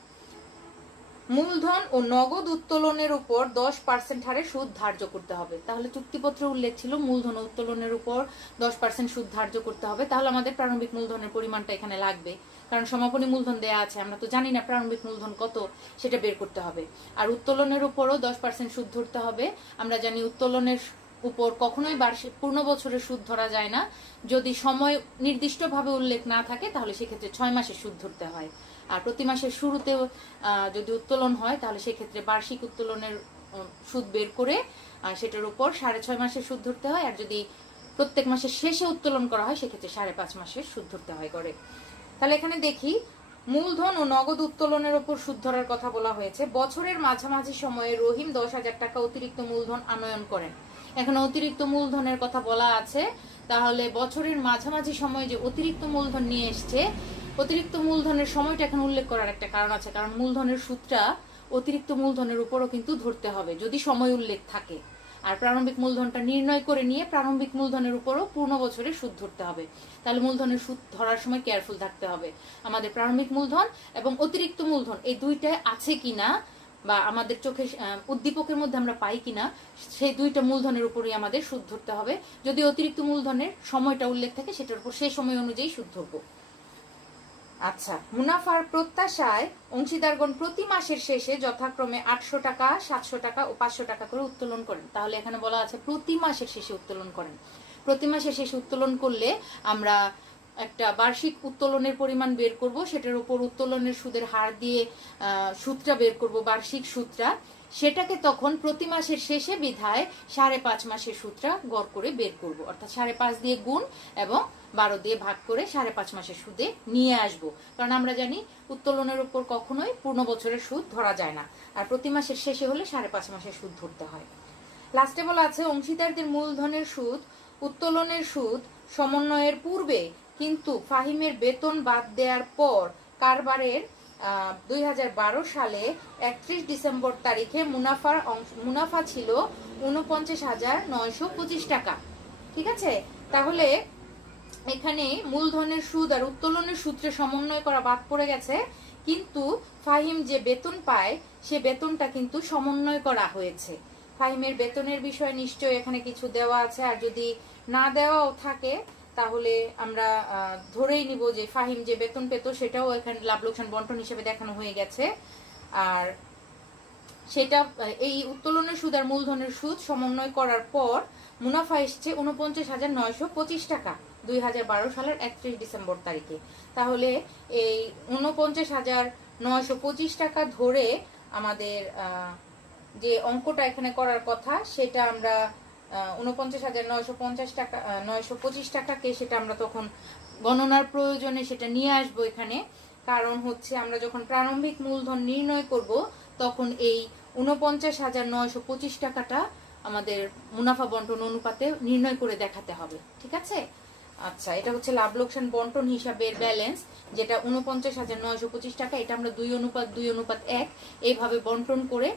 মূলধন ও নগদ উত্তোলনের উপর 10% হারে সুদ ধার্য করতে হবে। তাহলে চুক্তিপত্রে উল্লেখ ছিল মূলধন ও উত্তোলনের উপর 10% সুদ ধার্য করতে হবে, তাহলে আমাদের প্রারম্ভিক মূলধনের পরিমাণটা এখানে লাগবে, কারণ সমাপনী মূলধন দেয়া আছে, আমরা তো জানি না প্রারম্ভিক মূলধন কত, সেটা বের করতে হবে। আর উত্তোলনের উপরও 10% সুদ ধরতে হবে। আমরা জানি উত্তোলনের উপর কখনোই পূর্ণ বছরের সুদ ধরা যায় না, যদি সময় নির্দিষ্টভাবে উল্লেখ না থাকে তাহলে সেক্ষেত্রে 6 মাসের সুদ ধরতে হয়। আর প্রতি মাসের শুরুতে যদি উত্তোলন হয় তাহলে সেক্ষেত্রে বার্ষিক উত্তোলনের সুদ বের করে সেটার উপর 6.5 মাসের সুদ ধরতে হয়। আর যদি প্রত্যেক মাসের শেষে উত্তোলন করা হয় সেক্ষেত্রে 5.5 মাসের সুদ ধরতে হয় করে। তাহলে এখানে দেখি মূলধন ও নগদ উত্তোলনের উপর সুদ ধরার কথা বলা হয়েছে। বছরের মাঝামাঝি সময়ে রহিম 10,000 টাকা অতিরিক্ত মূলধন আনয়ন করেন। এখানে অতিরিক্ত মূলধনের কথা বলা আছে, তাহলে বছরের মাঝামাঝি সময়ে যে অতিরিক্ত মূলধন নিয়ে এসছে, অতিরিক্ত মূলধনের সময়টা এখন উল্লেখ করার একটা কারণ আছে, কারণ মূলধনের সুদটা অতিরিক্ত মূলধনের উপরও কিন্তু ধরতে হবে যদি সময় উল্লেখ থাকে। আর প্রারম্ভিক মূলধনটা নির্ণয় করে নিয়ে প্রারম্ভিক মূলধনের উপরও পূর্ণ বছরে সুদ ধরতে হবে। তাহলে মূলধনের সুদ ধরার সময় কেয়ারফুল থাকতে হবে, আমাদের প্রারম্ভিক মূলধন এবং অতিরিক্ত মূলধন এই দুইটাই আছে কিনা বা আমাদের চোখে উদ্দীপকের মধ্যে আমরা পাই কিনা, সেই দুইটা মূলধনের উপরই আমাদের সুদ ধরতে হবে। যদি অতিরিক্ত মূলধনের সময়টা উল্লেখ থাকে সেটার উপর সেই সময় অনুযায়ী সুদ ধরবো। আচ্ছা, মুনাফার প্রত্যাশায় অংশীদারগণ প্রতি মাসের শেষে যথাক্রমে 800 টাকা, 700 টাকা ও 500 টাকা করে উত্তোলন করেন। তাহলে এখানে বলা আছে প্রতি মাসের শেষে উত্তোলন করেন। প্রতি মাসের শেষে উত্তোলন করলে আমরা একটা বার্ষিক উত্তোলনের পরিমাণ বের করব, সেটার উপর উত্তোলনের সুদের হার দিয়ে সুদটা বের করব, বার্ষিক সুদটা। সেটাকে তখন প্রতি মাসের শেষে বিধায় 5.5 মাসের সুদটা গড় করে বের করব, অর্থাৎ 5.5 দিয়ে গুণ এবং 12 দিয়ে ভাগ করে 5.5 মাসের সুদে নিয়ে আসব। কারণ আমরা জানি উত্তোলনের উপর কখনোই পূর্ণ বছরের সুদ ধরা যায় না, আর প্রতি মাসের শেষে হলে 5.5 মাসের সুদ ধরতে হয়। লাস্টে বলা আছে অংশীদারদের মূলধনের সুদ উত্তোলনের সুদ সমন্বয়ের পূর্বে কিন্তু ফাহিমের বেতন বাদ দেওয়ার পর কারবারের 2012 সালে 31 ডিসেম্বর তারিখে মুনাফা ছিল 49,925 টাকা। ঠিক আছে, তাহলে এখানে মূলধনের সুদ আর উত্তোলনের সূত্রে সমন্বয় করা বাদ পড়ে গেছে, কিন্তু ফাহিম যে বেতন পায় সে বেতনটা কিন্তু সমন্বয় করা হয়েছে। ফাহিমের বেতনের বিষয়ে নিশ্চয়ই এখানে কিছু দেওয়া আছে, আর যদি না দেওয়াও থাকে তাহলে আমরা ধরেই নিব যে ফাহিম যে বেতন পেত সেটাও এখানে লাভ লোকসান বন্টন হিসেবে দেখানো হয়ে গেছে। আর সেটা এই উত্তোলনের সুদ আর মূলধনের সুদ সমন্বয় করার পর মুনাফা এসছে 49,925 টাকা 2012 সালের 31 ডিসেম্বর তারিখে। তাহলে এই 49,925 টাকা ধরে আমাদের যে অঙ্কটা এখানে করার কথা সেটা আমরা 49,950 টাকা 925 টাকাকে সেটা আমরা তখন গণনার প্রয়োজনে সেটা নিয়ে আসবো এখানে। কারণ হচ্ছে আমরা যখন প্রারম্ভিক মূলধন নির্ণয় করব তখন এই 49,925 টাকাটা আমাদের মুনাফা বন্টন অনুপাতে নির্ণয় করে দেখাতে হবে। ঠিক আছে, আচ্ছা, এটা হচ্ছে লাভ লোকসান বন্টন হিসাবের ব্যালেন্স, যেটা 49,925 টাকা। এটা আমরা 2:2:1 এইভাবে বন্টন করে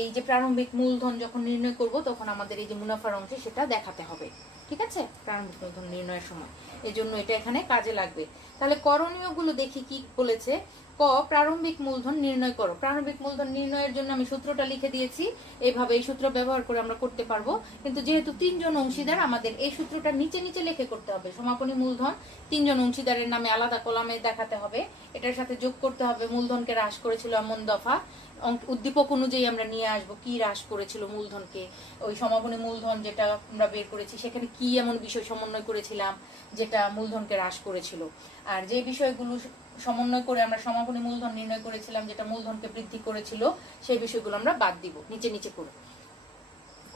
এই যে প্রারম্ভিক মূলধন যখন নির্ণয় করব তখন আমাদের এই যে মুনাফার অংশে সেটা দেখাতে হবে। ঠিক আছে, প্রারম্ভিক মূলধন নির্ণয়ের সময় এই জন্য এটা এখানে কাজে লাগবে। তাহলে করণীয়গুলো দেখি কি বলেছে। ক, প্রারম্ভিক মূলধন নির্ণয় করো। প্রারম্ভিক মূলধন নির্ণয়ের জন্য আমি সূত্রটা লিখে দিয়েছি, এইভাবে এই সূত্র ব্যবহার করে আমরা করতে পারবো। কিন্তু যেহেতু 3 জন অংশীদার, আমাদের এই সূত্রটা নিচে নিচে লিখে করতে হবে। সমাপনী মূলধন 3 জন অংশীদারের নামে আলাদা কলামে দেখাতে হবে। এটার সাথে যোগ করতে হবে মূলধনকে হ্রাস করেছিল এমন দফা। উদ্দীপক অনুযায়ী আমরা নিয়ে আসবো কি হ্রাস করেছিল মূলধনকে, ওই সমাপনী মূলধন যেটা আমরা বের করেছি সেখানে কি এমন বিষয় সমন্বয় করেছিলাম যেটা মূলধনকে হ্রাস করেছিল। আর যে বিষয়গুলো সমন্বয় করে আমরা সমাপনী মূলধন নির্ণয় করেছিলাম যেটা মূলধনকে বৃদ্ধি করেছিল সেই বিষয়গুলো আমরা বাদ দিব নিচে নিচে করে।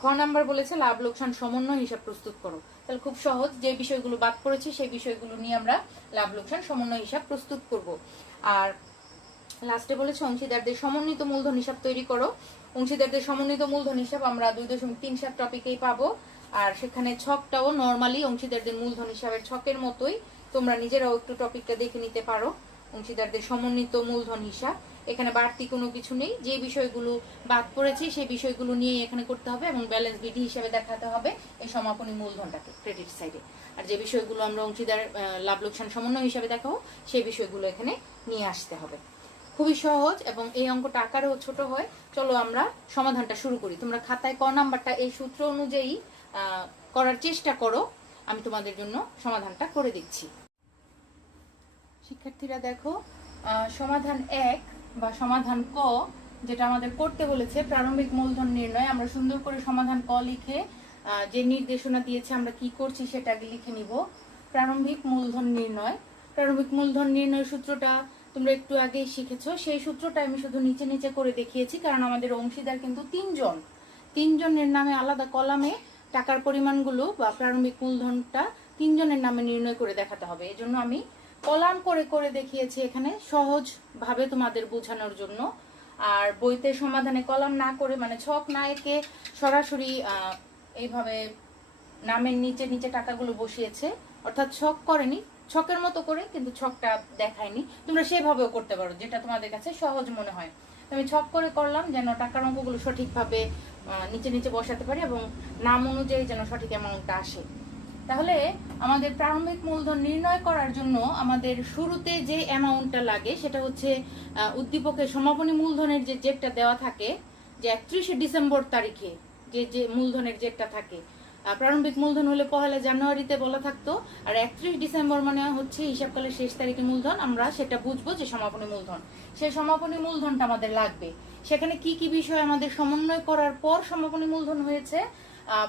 খ নাম্বার বলেছে লাভ লোকসান সমন্বয় হিসাব প্রস্তুত করো। তাহলে খুব সহজ, যে বিষয়গুলো বাদ পড়েছে সেই বিষয়গুলো নিয়ে আমরা লাভ লোকসান সমন্বয় হিসাব প্রস্তুত করব। আর লাস্টে বলেছে অংশীদারদের সমন্বিত মূলধন হিসাব তৈরি করো। অংশীদারদের সমন্বিত মূলধন হিসাব আমরা 2.37 টপিকেই পাবো। আর সেখানে ছকটাও নরমালি অংশীদারদের মূলধন হিসাবের ছকের মতোই, তোমরা নিজেরাও একটু টপিকটা দেখে নিতে পারো। অংশীদারদের সমন্বিত মূলধন হিসাব, এখানে বাড়তি কোনো কিছু নেই, যে বিষয়গুলো বাদ পড়েছে সেই বিষয়গুলো নিয়ে এখানে করতে হবে এবং ব্যালেন্স বিধি হিসাবে দেখাতে হবে এই সমাপনী মূলধনটাকে ক্রেডিট সাইডে। আর যে বিষয়গুলো আমরা অংশীদার লাভ লোকসান সমন্বয় হিসাবে দেখাবো সেই বিষয়গুলো এখানে নিয়ে আসতে হবে। খুবই সহজ এবং এই অঙ্কটা আকারেও ছোট হয়। চলো আমরা সমাধানটা শুরু করি। তোমরা খাতায় ক নাম্বারটা এই সূত্র অনুযায়ী করার চেষ্টা করো, আমি তোমাদের জন্য সমাধানটা করে দিচ্ছি। শিক্ষার্থীরা দেখো, সমাধান 1 বা সমাধান ক যেটা আমাদের করতে বলেছে প্রারম্ভিক মূলধন নির্ণয়, আমরা সুন্দর করে সমাধান ক লিখে যে নির্দেশনা দিয়েছে আমরা কি করছি সেটা আগে লিখে নিব। প্রারম্ভিক মূলধন নির্ণয়, প্রারম্ভিক মূলধন নির্ণয় সূত্রটা তোমরা একটু আগেই শিখেছো, সেই সূত্রটা আমি শুধু নিচে নিচে করে দেখিয়েছি। কারণ আমাদের অংশীদার কিন্তু 3 জনের নামে আলাদা কলামে টাকার পরিমাণগুলো বা প্রারম্ভিক মূলধনটা 3 জনের নামে নির্ণয় করে দেখাতে হবে। এজন্য আমি কলাম করে করে দেখিয়েছি এখানে সহজ ভাবে তোমাদের বোঝানোর জন্য। আর বইতে সমাধানে কলাম না করে মানে ছক না এঁকে সরাসরি এইভাবে নামের নিচে নিচে টাকাগুলো বসিয়েছে, অর্থাৎ ছক করেনি, ছকের মতো করে কিন্তু ছকটা দেখায়নি। তোমরা সেভাবেও করতে পারো যেটা তোমাদের কাছে সহজ মনে হয়। আমি ছক করে করলাম যেন টাকার অঙ্কগুলো সঠিকভাবে নিচে নিচে বসাতে পারি এবং নাম অনুযায়ী যেন সঠিক অ্যামাউন্টটা আসে। তাহলে আমাদের প্রারম্ভিক মূলধন নির্ণয় করার জন্য আমাদের শুরুতে যে অ্যামাউন্টটা লাগে সেটা হচ্ছে উদ্দীপকের সমাপনী মূলধনের যে জেটটা দেওয়া থাকে, যে 31 ডিসেম্বর তারিখে যে মূলধনের জেটটা থাকে। প্রারম্ভিক মূলধন হলে 1 জানুয়ারিতে বলা থাকতো, আর 31 ডিসেম্বর মানে হচ্ছে হিসাবকালের শেষ তারিখে মূলধন, আমরা সেটা বুঝবো যে সমাপনী মূলধন। সেই সমাপনী মূলধনটা আমাদের লাগবে। সেখানে কি কি বিষয় আমাদের সমন্বয় করার পর সমাপনী মূলধন হয়েছে,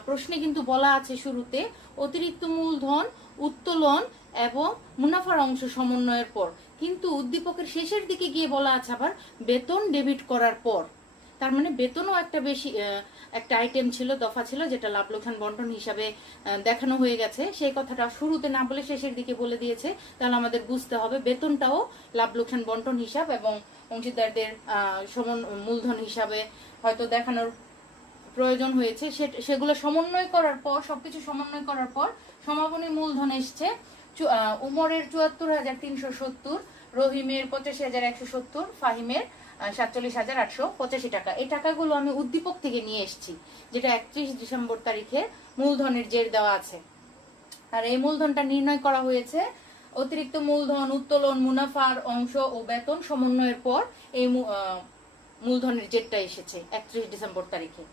প্রশ্নে কিন্তু বলা আছে শুরুতে অতিরিক্ত মূলধন উত্তোলন এবং মুনাফার অংশ সমন্বয়ের পর, কিন্তু উদ্দীপকের শেষের দিকে গিয়ে বলা আছে আবার বেতন ডেবিট করার পর। তার মানে বেতনও একটা বেশি একটা আইটেম ছিল, দফা ছিল, যেটা লাভ লোকসান বন্টন হিসাবে দেখানো হয়ে গেছে। সেই কথাটা শুরুতে না বলে শেষের দিকে বলে দিয়েছে, তাহলে আমাদের বুঝতে হবে বেতনটাও লাভ লোকসান বন্টন হিসাব এবং অংশীদারদের মূলধন হিসাবে হয়তো দেখানোর প্রয়োজন হয়েছে। সেগুলো সমন্বয় করার পর, সবকিছু সমন্বয় করার পর সমাপনী মূলধন এসছে উমরের ৭৪,৩৭০, রহিমের ৮৫,১৭০, ফাহিমের ৪৭,৮৮৫ টাকা। এই টাকাগুলো আমি উদ্দীপক থেকে নিয়ে এসেছি, যেটা ৩১ ডিসেম্বর তারিখে মূলধনের জের দেওয়া আছে। আর এই মূলধনটা নির্ণয় করা হয়েছে অতিরিক্ত মূলধন উত্তোলন মুনাফার অংশ ও বেতন সমন্বয়ের পর এই মূলধনের জেরটা এসেছে ৩১ ডিসেম্বর তারিখে।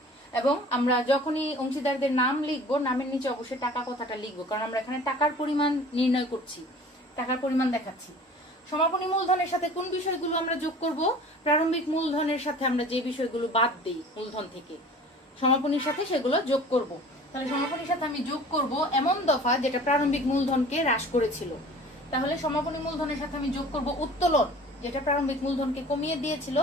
এবং আমরা যখনই অংশীদারদের নাম লিখবো, নামের নিচে অবশ্যই টাকা কথাটা লিখবো, কারণ আমরা এখানে টাকার পরিমাণ নির্ণয় করছি, টাকার পরিমাণ দেখাচ্ছি। সমাপনী মূলধনের সাথে কোন বিষয়গুলো আমরা যোগ করব? প্রারম্ভিক মূলধনের সাথে আমরা যে বিষয়গুলো বাদ দিই মূলধন থেকে, সমাপনীর সাথে সেগুলো যোগ করব। তাহলে সমাপনীর সাথে আমি যোগ করব এমন দফা যেটা প্রারম্ভিক মূলধনকে হ্রাস করেছিল। তাহলে সমাপনী মূলধনের সাথে আমি যোগ করব উত্তোলন, যেটা প্রারম্ভিক মূলধনকে কমিয়ে দিয়েছিল।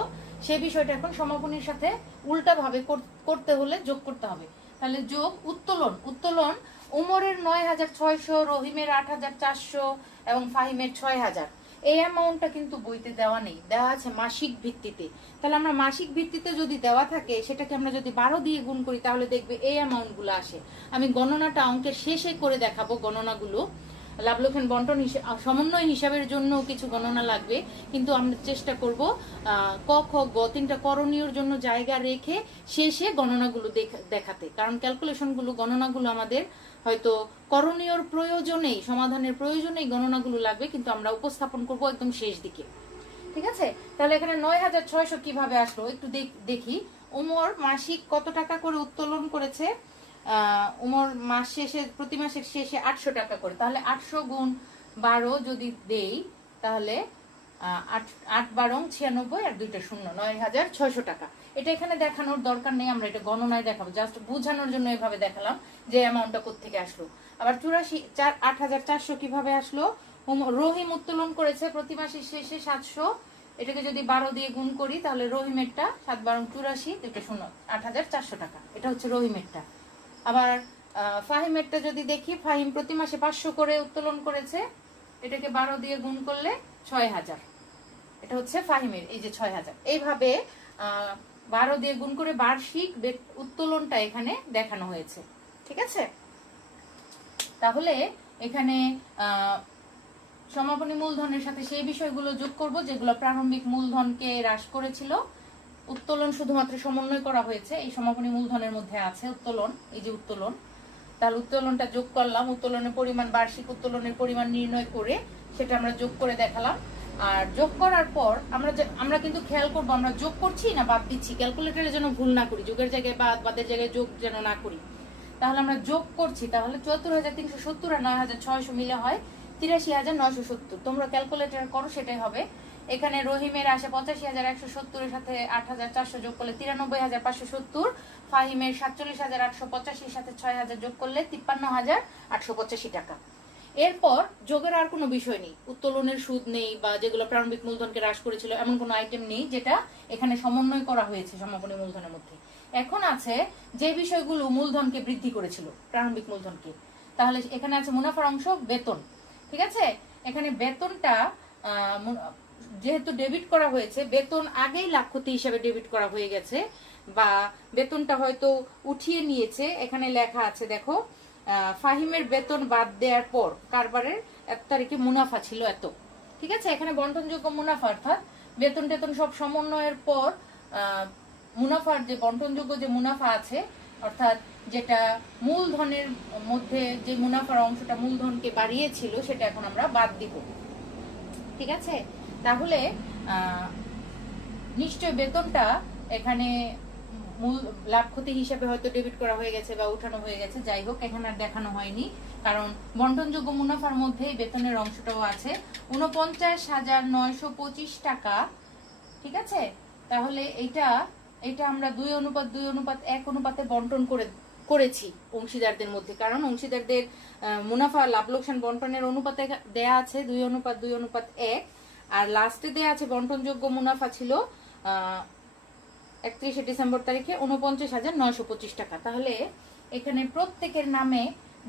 সেই বিষয়টা এখন সমাপনীর সাথে উল্টা ভাবে করতে হলে যোগ করতে হবে। তাহলে যোগ উত্তোলন। উত্তোলন উমরের ৯,৬০০, রহিমের ৮,৪০০ এবং ফাহিমের ৬,০০০। এই অ্যামাউন্টটা কিন্তু বইতে দেওয়া নেই, দেওয়া আছে মাসিক ভিত্তিতে। তাহলে আমরা মাসিক ভিত্তিতে যদি দেওয়া থাকে, সেটাকে আমরা যদি ১২ দিয়ে গুণ করি, তাহলে দেখবে এই অ্যামাউন্টগুলো আসে। আমি গণনাটা অঙ্কের শেষে করে দেখাবো গণনাগুলো। লাভ লোকসান বন্টন সমন্বয় হিসাবের জন্য কিছু গণনা লাগবে, কিন্তু আমরা চেষ্টা করব ক খ গ ৩টা করণীয়র জন্য জায়গা রেখে শেষে গণনাগুলো দেখাতে। কারণ ক্যালকুলেশনগুলো গণনাগুলো আমাদের হয়তো করণীয়র প্রয়োজনেই, সমাধানের প্রয়োজনেই গণনাগুলো লাগবে, কিন্তু আমরা উপস্থাপন করব একদম শেষ দিকে। ঠিক আছে? তাহলে এখানে ৯,৬০০ কিভাবে আসলো একটু দেখি। উমর মাসিক কত টাকা করে উত্তোলন করেছে? উমর মাস শেষে, প্রতি মাসের শেষে ৮০০ টাকা করে। তাহলে ৮০০ গুণ ১২ যদি দেই, তাহলে ৮ × ৯ আর ২টা শূন্য, ৯,৬০০ টাকা। এটা এখানে দেখানোর দরকার নেই, আমরা এটা গণনায় দেখাবো, জাস্ট বোঝানোর জন্য এভাবে দেখালাম যে অ্যামাউন্টটা কোত্থেকে আসলো। আবার ৮৪০০ কিভাবে আসলো? রহিম উত্তোলন করেছে প্রতি মাসের শেষে ৭০০, এটাকে যদি ১২ দিয়ে গুণ করি, তাহলে রহিমেরটা ৭ × ৮৪, ২টা শূন্য, ৮৪০০ টাকা। এটা হচ্ছে রহিমেরটা। আবার ফাহিমেরটা যদি দেখি, ফাহিম প্রতি মাসে ৫০০ করে উত্তোলন করেছে, এটাকে ১২ দিয়ে গুণ করলে ৬,০০০। এটা হচ্ছে ফাহিমের, এই যে ৬,০০০। এইভাবে ১২ দিয়ে গুণ করে বার্ষিক উত্তোলনটা এখানে দেখানো হয়েছে। ঠিক আছে? তাহলে এখানে সমাপনী মূলধনের সাথে সেই বিষয়গুলো যোগ করব যেগুলো প্রারম্ভিক মূলধনকে হ্রাস করেছিল। উত্তোলন শুধুমাত্র সমন্বয় করা হয়েছে, এই সমাপনী মূলধনের মধ্যে আছে উত্তোলন, এই যে উত্তোলন। তাহলে উত্তোলনটা যোগ করলাম, উত্তোলনের পরিমাণ, বার্ষিক উত্তোলনের পরিমাণ নির্ণয় করে সেটা আমরা যোগ করে দেখালাম। আর যোগ করার পর আমরা কিন্তু খেয়াল করবো আমরা যোগ করছি না বাদ দিচ্ছি, ক্যালকুলেটরে যেন ভুল না করি, যোগের জায়গায় বাদ, বাদের জায়গায় যোগ যেন না করি। তাহলে আমরা যোগ করছি, তাহলে ৭৪,৩৭০ আর ৯,৬০০ মিলে হয় ৮৩,৯৭০। তোমরা ক্যালকুলেটর করো, সেটাই হবে। এখানে রহিমের আসে ৮৫,১৭০ এর সাথে ৮,৪০০ যোগ করলে ৯৩,৫৭০, ফাহিমের ৪৭,৮৮৫ এর সাথে ৬,০০০ যোগ করলে ৫৩,৮৮৫ টাকা। এরপর যোগের আর কোনো বিষয় নেই, উত্তোলনের সুদ নেই, বা যেগুলো প্রারম্ভিক মূলধনকে হ্রাস করেছিল এমন কোনো আইটেম নেই যেটা এখানে সমন্বয় করা হয়েছে সমাপনী মূলধনের মধ্যে। এখন আছে যে বিষয়গুলো মূলধনকে বৃদ্ধি করেছিল, প্রারম্ভিক মূলধনকে। তাহলে এখানে আছে মুনাফার অংশ, বেতন। ঠিক আছে? এখানে বেতনটা যেহেতু ডেবিট করা হয়েছে, বেতন আগেই লাভ ক্ষতি হিসাবে ডেবিট করা হয়ে গেছে, বা বেতনটা হয়তো উঠিয়ে নিয়েছে। এখানে লেখা আছে দেখো, ফাহিমের বেতন বাদ দেওয়ার পর কারবারের ১ তারিখে মুনাফা ছিল এত। ঠিক আছে? এখানে বন্টনযোগ্য মুনাফা, অর্থাৎ বেতন টেতন সব সমন্বয়ের পর মুনাফার যে বন্টনযোগ্য যে মুনাফা আছে, অর্থাৎ যেটা মূলধনের মধ্যে যে মুনাফার অংশটা মূলধনকে বাড়িয়েছিল, সেটা এখন আমরা বাদ দিব। ঠিক আছে? তাহলে নিশ্চয় বেতনটা এখানে মূল লাভ ক্ষতি হিসেবে হয়তো ডেবিট করা হয়ে গেছে বা উঠানো হয়ে গেছে, যাই হোক এখানে আর দেখানো হয়নি, কারণ বন্টনযোগ্য মুনাফার মধ্যে বেতনের অংশটাও আছে ৪৯,৯২৫ টাকা। ঠিক আছে? তাহলে এটা আমরা ২:২:১ অনুপাতে বন্টন করে করেছি অংশীদারদের মধ্যে, কারণ অংশীদারদের মুনাফা লাভ লোকসান বন্টনের অনুপাতে দেয়া আছে 2:2:1, আর লাস্টে দেয়া আছে বন্টনযোগ্য মুনাফা ছিল 31শে ডিসেম্বর তারিখে 49,925 টাকা। তাহলে এখানে প্রত্যেকের নামে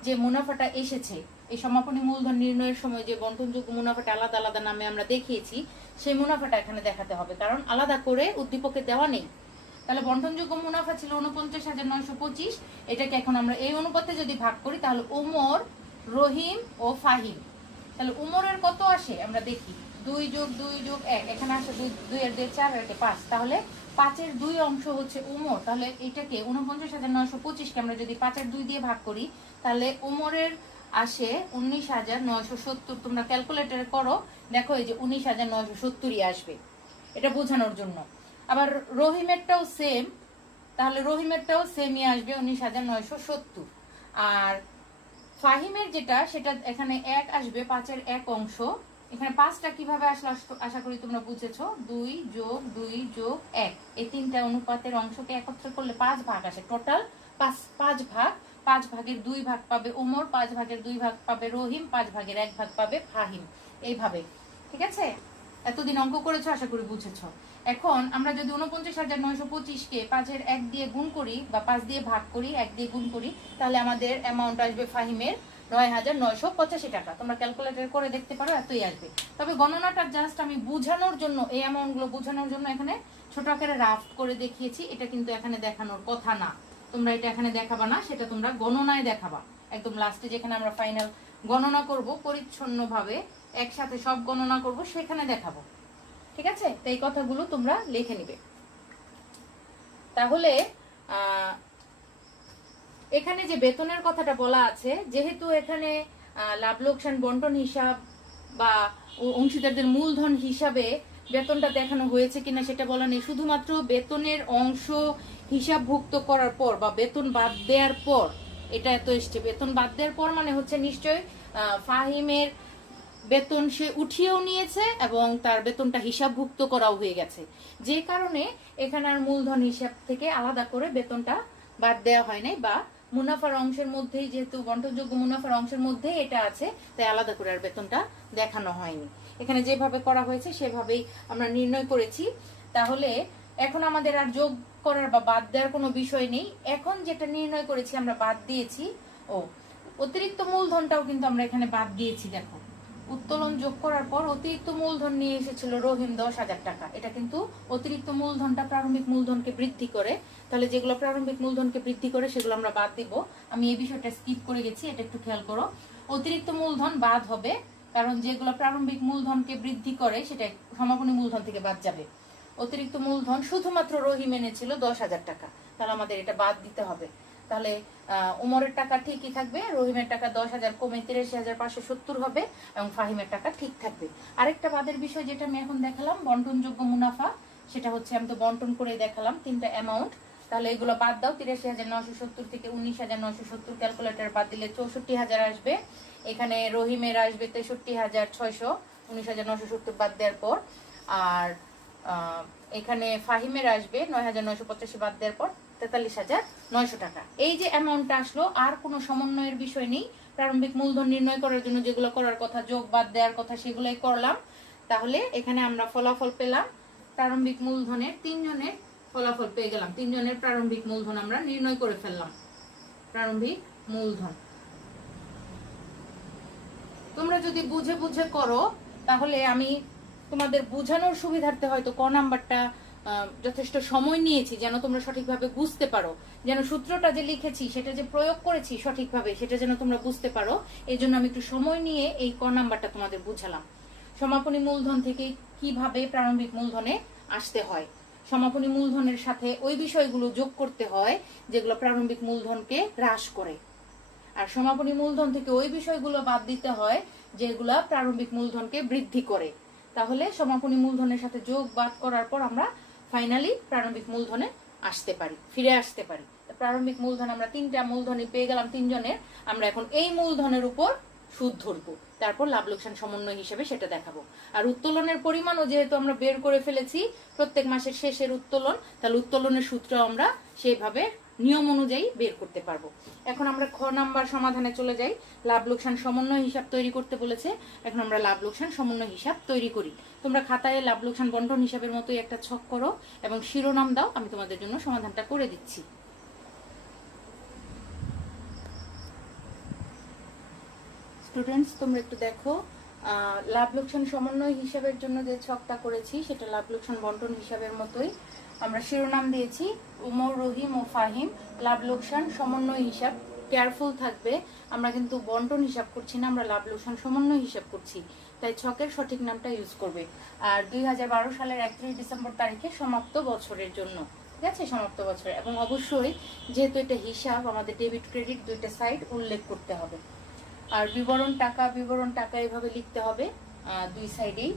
যে মুনাফাটা এসেছে এই সমাপনী মূলধন নির্ণয়ের সময় যে বন্টনযোগ্য মুনাফাটা আলাদা আলাদা নামে আমরা দেখিয়েছি সেই মুনাফাটা এখানে দেখাতে হবে, কারণ আলাদা করে উদ্দীপকে দেওয়া নেই। তাহলে বন্টনযোগ্য মুনাফা ছিল 49,925, এটাকে এখন আমরা এই অনুপাতে যদি ভাগ করি তাহলে উমর, রহিম ও ফাহিম। তাহলে উমরের কত আসে আমরা দেখি, 2 + 2 + 1, এখানে আসে 2 এর 2 4 আর 5, তাহলে 5-এর 2 অংশ হচ্ছে উমর। তাহলে এটাকে 49,925 কে আমরা যদি 5-এর 2 দিয়ে ভাগ করি তাহলে উমরের আসে 19,970। তোমরা ক্যালকুলেটরে করো, দেখো এই যে 19,970ই আসবে, এটা বোঝানোর জন্য। আবার রহিমেরটাও সেম, তাহলে রহিমেরটাও সেমই আসবে 19,970। আর ফাহিমের যেটা সেটা এখানে 1 আসবে, 5-এর 1 অংশ। এখানে 5টা কিভাবে আসলো আশা করি তোমরা বুঝেছো, 2 + 2 + 1, এই 3টা অনুপাতের অংশকে একত্র করলে 5 ভাগ আসে, টোটাল 5 ভাগ। 5 ভাগের 2 ভাগ পাবে উমর, 5 ভাগের 2 ভাগ পাবে রহিম, 5 ভাগের 1 ভাগ পাবে ফাহিম, এইভাবে। ঠিক আছে, এতদিন অঙ্ক করেছো, আশা করি বুঝেছো। এখন আমরা যদি 49,925 কে 5-এর 1 দিয়ে গুণ করি বা 5 দিয়ে ভাগ করি, 1 দিয়ে গুণ করি, তাহলে আমাদের অ্যামাউন্ট আসবে ফাহিমের 9,985 টাকা। তোমরা ক্যালকুলেটর করে দেখতে পারো, এতই আসবে। তবে গণনাটা জাস্ট আমি বোঝানোর জন্য, এই অ্যামাউন্টগুলো বোঝানোর জন্য এখানে ছোট আকারে রাফ করে দেখিয়েছি। এটা কিন্তু এখানে দেখানোর কথা না, তোমরা এটা এখানে দেখাবা না, সেটা তোমরা গণনায় দেখাবা। একদম লাস্টে যেখানে আমরা ফাইনাল গণনা করব পরিচ্ছন্নভাবে একসাথে সব গণনা করব, সেখানে দেখাবো। ঠিক আছে, তো এই কথাগুলো তোমরা লিখে নিবে। তাহলে এখানে যে বেতনের কথাটা বলা আছে, যেহেতু এখানে লাভ লোকসান বন্টন হিসাব বা অংশীদারদের মূলধন হিসাবে বেতনটা দেখানো হয়েছে কিনা সেটা বলা নেই, শুধুমাত্র বেতনের অংশ হিসাবভুক্ত করার পর বা বেতন বাদ দেওয়ার পর এটা এত এসছে। বেতন বাদ দেওয়ার পর মানে হচ্ছে নিশ্চয় ফাহিমের বেতন সে উঠিয়েও নিয়েছে এবং তার বেতনটা হিসাবভুক্ত করাও হয়ে গেছে, যে কারণে এখানে আর মূলধন হিসাব থেকে আলাদা করে বেতনটা বাদ দেওয়া হয় নাই, বা মুনাফার অংশের মধ্যেই, যেহেতু বন্টনযোগ্য মুনাফার অংশের মধ্যে এটা আছে, তাই আলাদা করে আর বেতনটা দেখানো হয়নি। এখানে যেভাবে করা হয়েছে সেভাবেই আমরা নির্ণয় করেছি। তাহলে এখন আমাদের আর যোগ করার বা বাদ দেওয়ার কোনো বিষয় নেই। এখন যেটা নির্ণয় করেছি আমরা বাদ দিয়েছি, অতিরিক্ত মূলধনটাও কিন্তু আমরা এখানে বাদ দিয়েছি। দেখো, উত্তোলন যোগ করার পর অতিরিক্ত মূলধন নিয়ে এসেছিল রহিম 10,000 টাকা। এটা কিন্তু অতিরিক্ত মূলধনটা প্রারম্ভিক মূলধনকে বৃদ্ধি করে, তাহলে যেগুলো প্রারম্ভিক মূলধনকে বৃদ্ধি করে সেগুলো আমরা বাদ দিব। আমি এই বিষয়টা স্কিপ করে গেছি, এটা একটু খেয়াল করো। অতিরিক্ত মূলধন বাদ হবে, কারণ যেগুলো প্রারম্ভিক মূলধনকে বৃদ্ধি করে সেটা সমাপনী মূলধন থেকে বাদ যাবে। অতিরিক্ত মূলধন শুধুমাত্র রহিম এনেছিল 10,000 টাকা, তাহলে আমাদের এটা বাদ দিতে হবে। তাহলে উমরের টাকা ঠিকই থাকবে, রহিমের টাকা 10,000 কমে 83,570 হবে এবং ফাহিমের টাকা ঠিক থাকবে। আরেকটা বাদের বিষয় যেটা আমি এখন দেখালাম, বন্টনযোগ্য মুনাফা, সেটা হচ্ছে আমি তো বন্টন করে দেখালাম 3টা অ্যামাউন্ট। তাহলে এগুলো বাদ দাও, 83,970 থেকে 19,970 ক্যালকুলেটর বাদ দিলে 64,000 আসবে। এখানে রহিমের আসবে 63,600, 19,970 বাদ দেওয়ার পর। আর এখানে ফাহিমের আসবে 9,985 বাদ দেওয়ার পর 43,900 টাকা। এই যে অ্যামাউন্টটা আসলো, আর কোনো সমন্বয়ের বিষয় নেই। প্রারম্ভিক মূলধন নির্ণয় করার জন্য যেগুলো করার কথা, যোগ বাদ দেওয়ার কথা, সেগুলোই করলাম। তাহলে এখানে আমরা ফলাফল পেলাম, প্রারম্ভিক মূলধনের 3 জনের ফলাফল পেয়ে গেলাম। 3 জনের প্রারম্ভিক মূলধন আমরা নির্ণয় করে ফেললাম। প্রারম্ভিক মূলধন তোমরা যদি বুঝে বুঝে করো, তাহলে আমি তোমাদের বোঝানোর সুবিধার্থে হয়তো ক নাম্বারটা যথেষ্ট সময় নিয়েছি, যেন তোমরা সঠিকভাবে বুঝতে পারো, যেন সূত্রটা যে লিখেছি সেটা যে প্রয়োগ করেছি সঠিকভাবে সেটা যেন তোমরা বুঝতে পারো। এই জন্য আমি একটু সময় নিয়ে এই ক নাম্বারটা তোমাদের বুঝালাম। সমাপনী মূলধন থেকে কিভাবে প্রারম্ভিক মূলধনে আসতে হয়, সমাপনী মূলধনের সাথে ওই বিষয়গুলো যোগ করতে হয় যেগুলো প্রারম্ভিক মূলধনকে হ্রাস করে, আর সমাপনী মূলধন থেকে ওই বিষয়গুলো বাদ দিতে হয় যেগুলা প্রারম্ভিক মূলধনকে বৃদ্ধি করে। তাহলে সমাপনী মূলধনের সাথে যোগ বাদ করার পর আমরা ফাইনালি প্রারম্ভিক মূলধনে আসতে পারি, ফিরে আসতে পারি। প্রারম্ভিক মূলধন আমরা 3টা মূলধনে পেয়ে গেলাম 3 জনের। আমরা এখন এই মূলধনের উপর সুদ ধরবো, তারপর লাভ লোকসান সমন্বয় হিসেবে সেটা দেখাবো। আর উত্তোলনের পরিমাণও যেহেতু আমরা বের করে ফেলেছি প্রত্যেক মাসের শেষের উত্তোলন, তাহলে উত্তোলনের সূত্র আমরা সেইভাবে নিয়ম অনুযায়ী বের করতে পারবো। এখন আমরা খ নাম্বার সমাধানে চলে যাই। লাভ লোকসান সমন্বয় হিসাব তৈরি করতে বলেছে, এখন আমরা লাভ লোকসান সমন্বয় হিসাব তৈরি করি। তোমরা খাতায় লাভ লোকসান বন্টন হিসাবের মতোই একটা ছক করো এবং শিরোনাম দাও, আমি তোমাদের জন্য সমাধানটা করে দিচ্ছি। স্টুডেন্টস তোমরা একটু দেখো, লাভ লোকসান সমন্বয় হিসাবের জন্য যে ছকটা করেছি সেটা লাভ লোকসান বন্টন হিসাবের মতোই। আমরা শিরোনাম দিয়েছি উমর, রহিম ও ফাহিম লাভ লোকসান সমন্বয় হিসাব। কেয়ারফুল থাকবে, আমরা কিন্তু বন্টন হিসাব করছি না, আমরা লাভ লোকসান সমন্বয় হিসাব করছি, তাই ছকের সঠিক নামটা ইউজ করবে। আর 2012 সালের 31 ডিসেম্বর তারিখে সমাপ্ত বছরের জন্য, ঠিক আছে, সমাপ্ত বছর। এবং অবশ্যই যেহেতু এটা হিসাব, আমাদের ডেবিট ক্রেডিট দুইটা সাইড উল্লেখ করতে হবে। আর বিবরণ টাকা এভাবে লিখতে হবে দুই সাইডেই।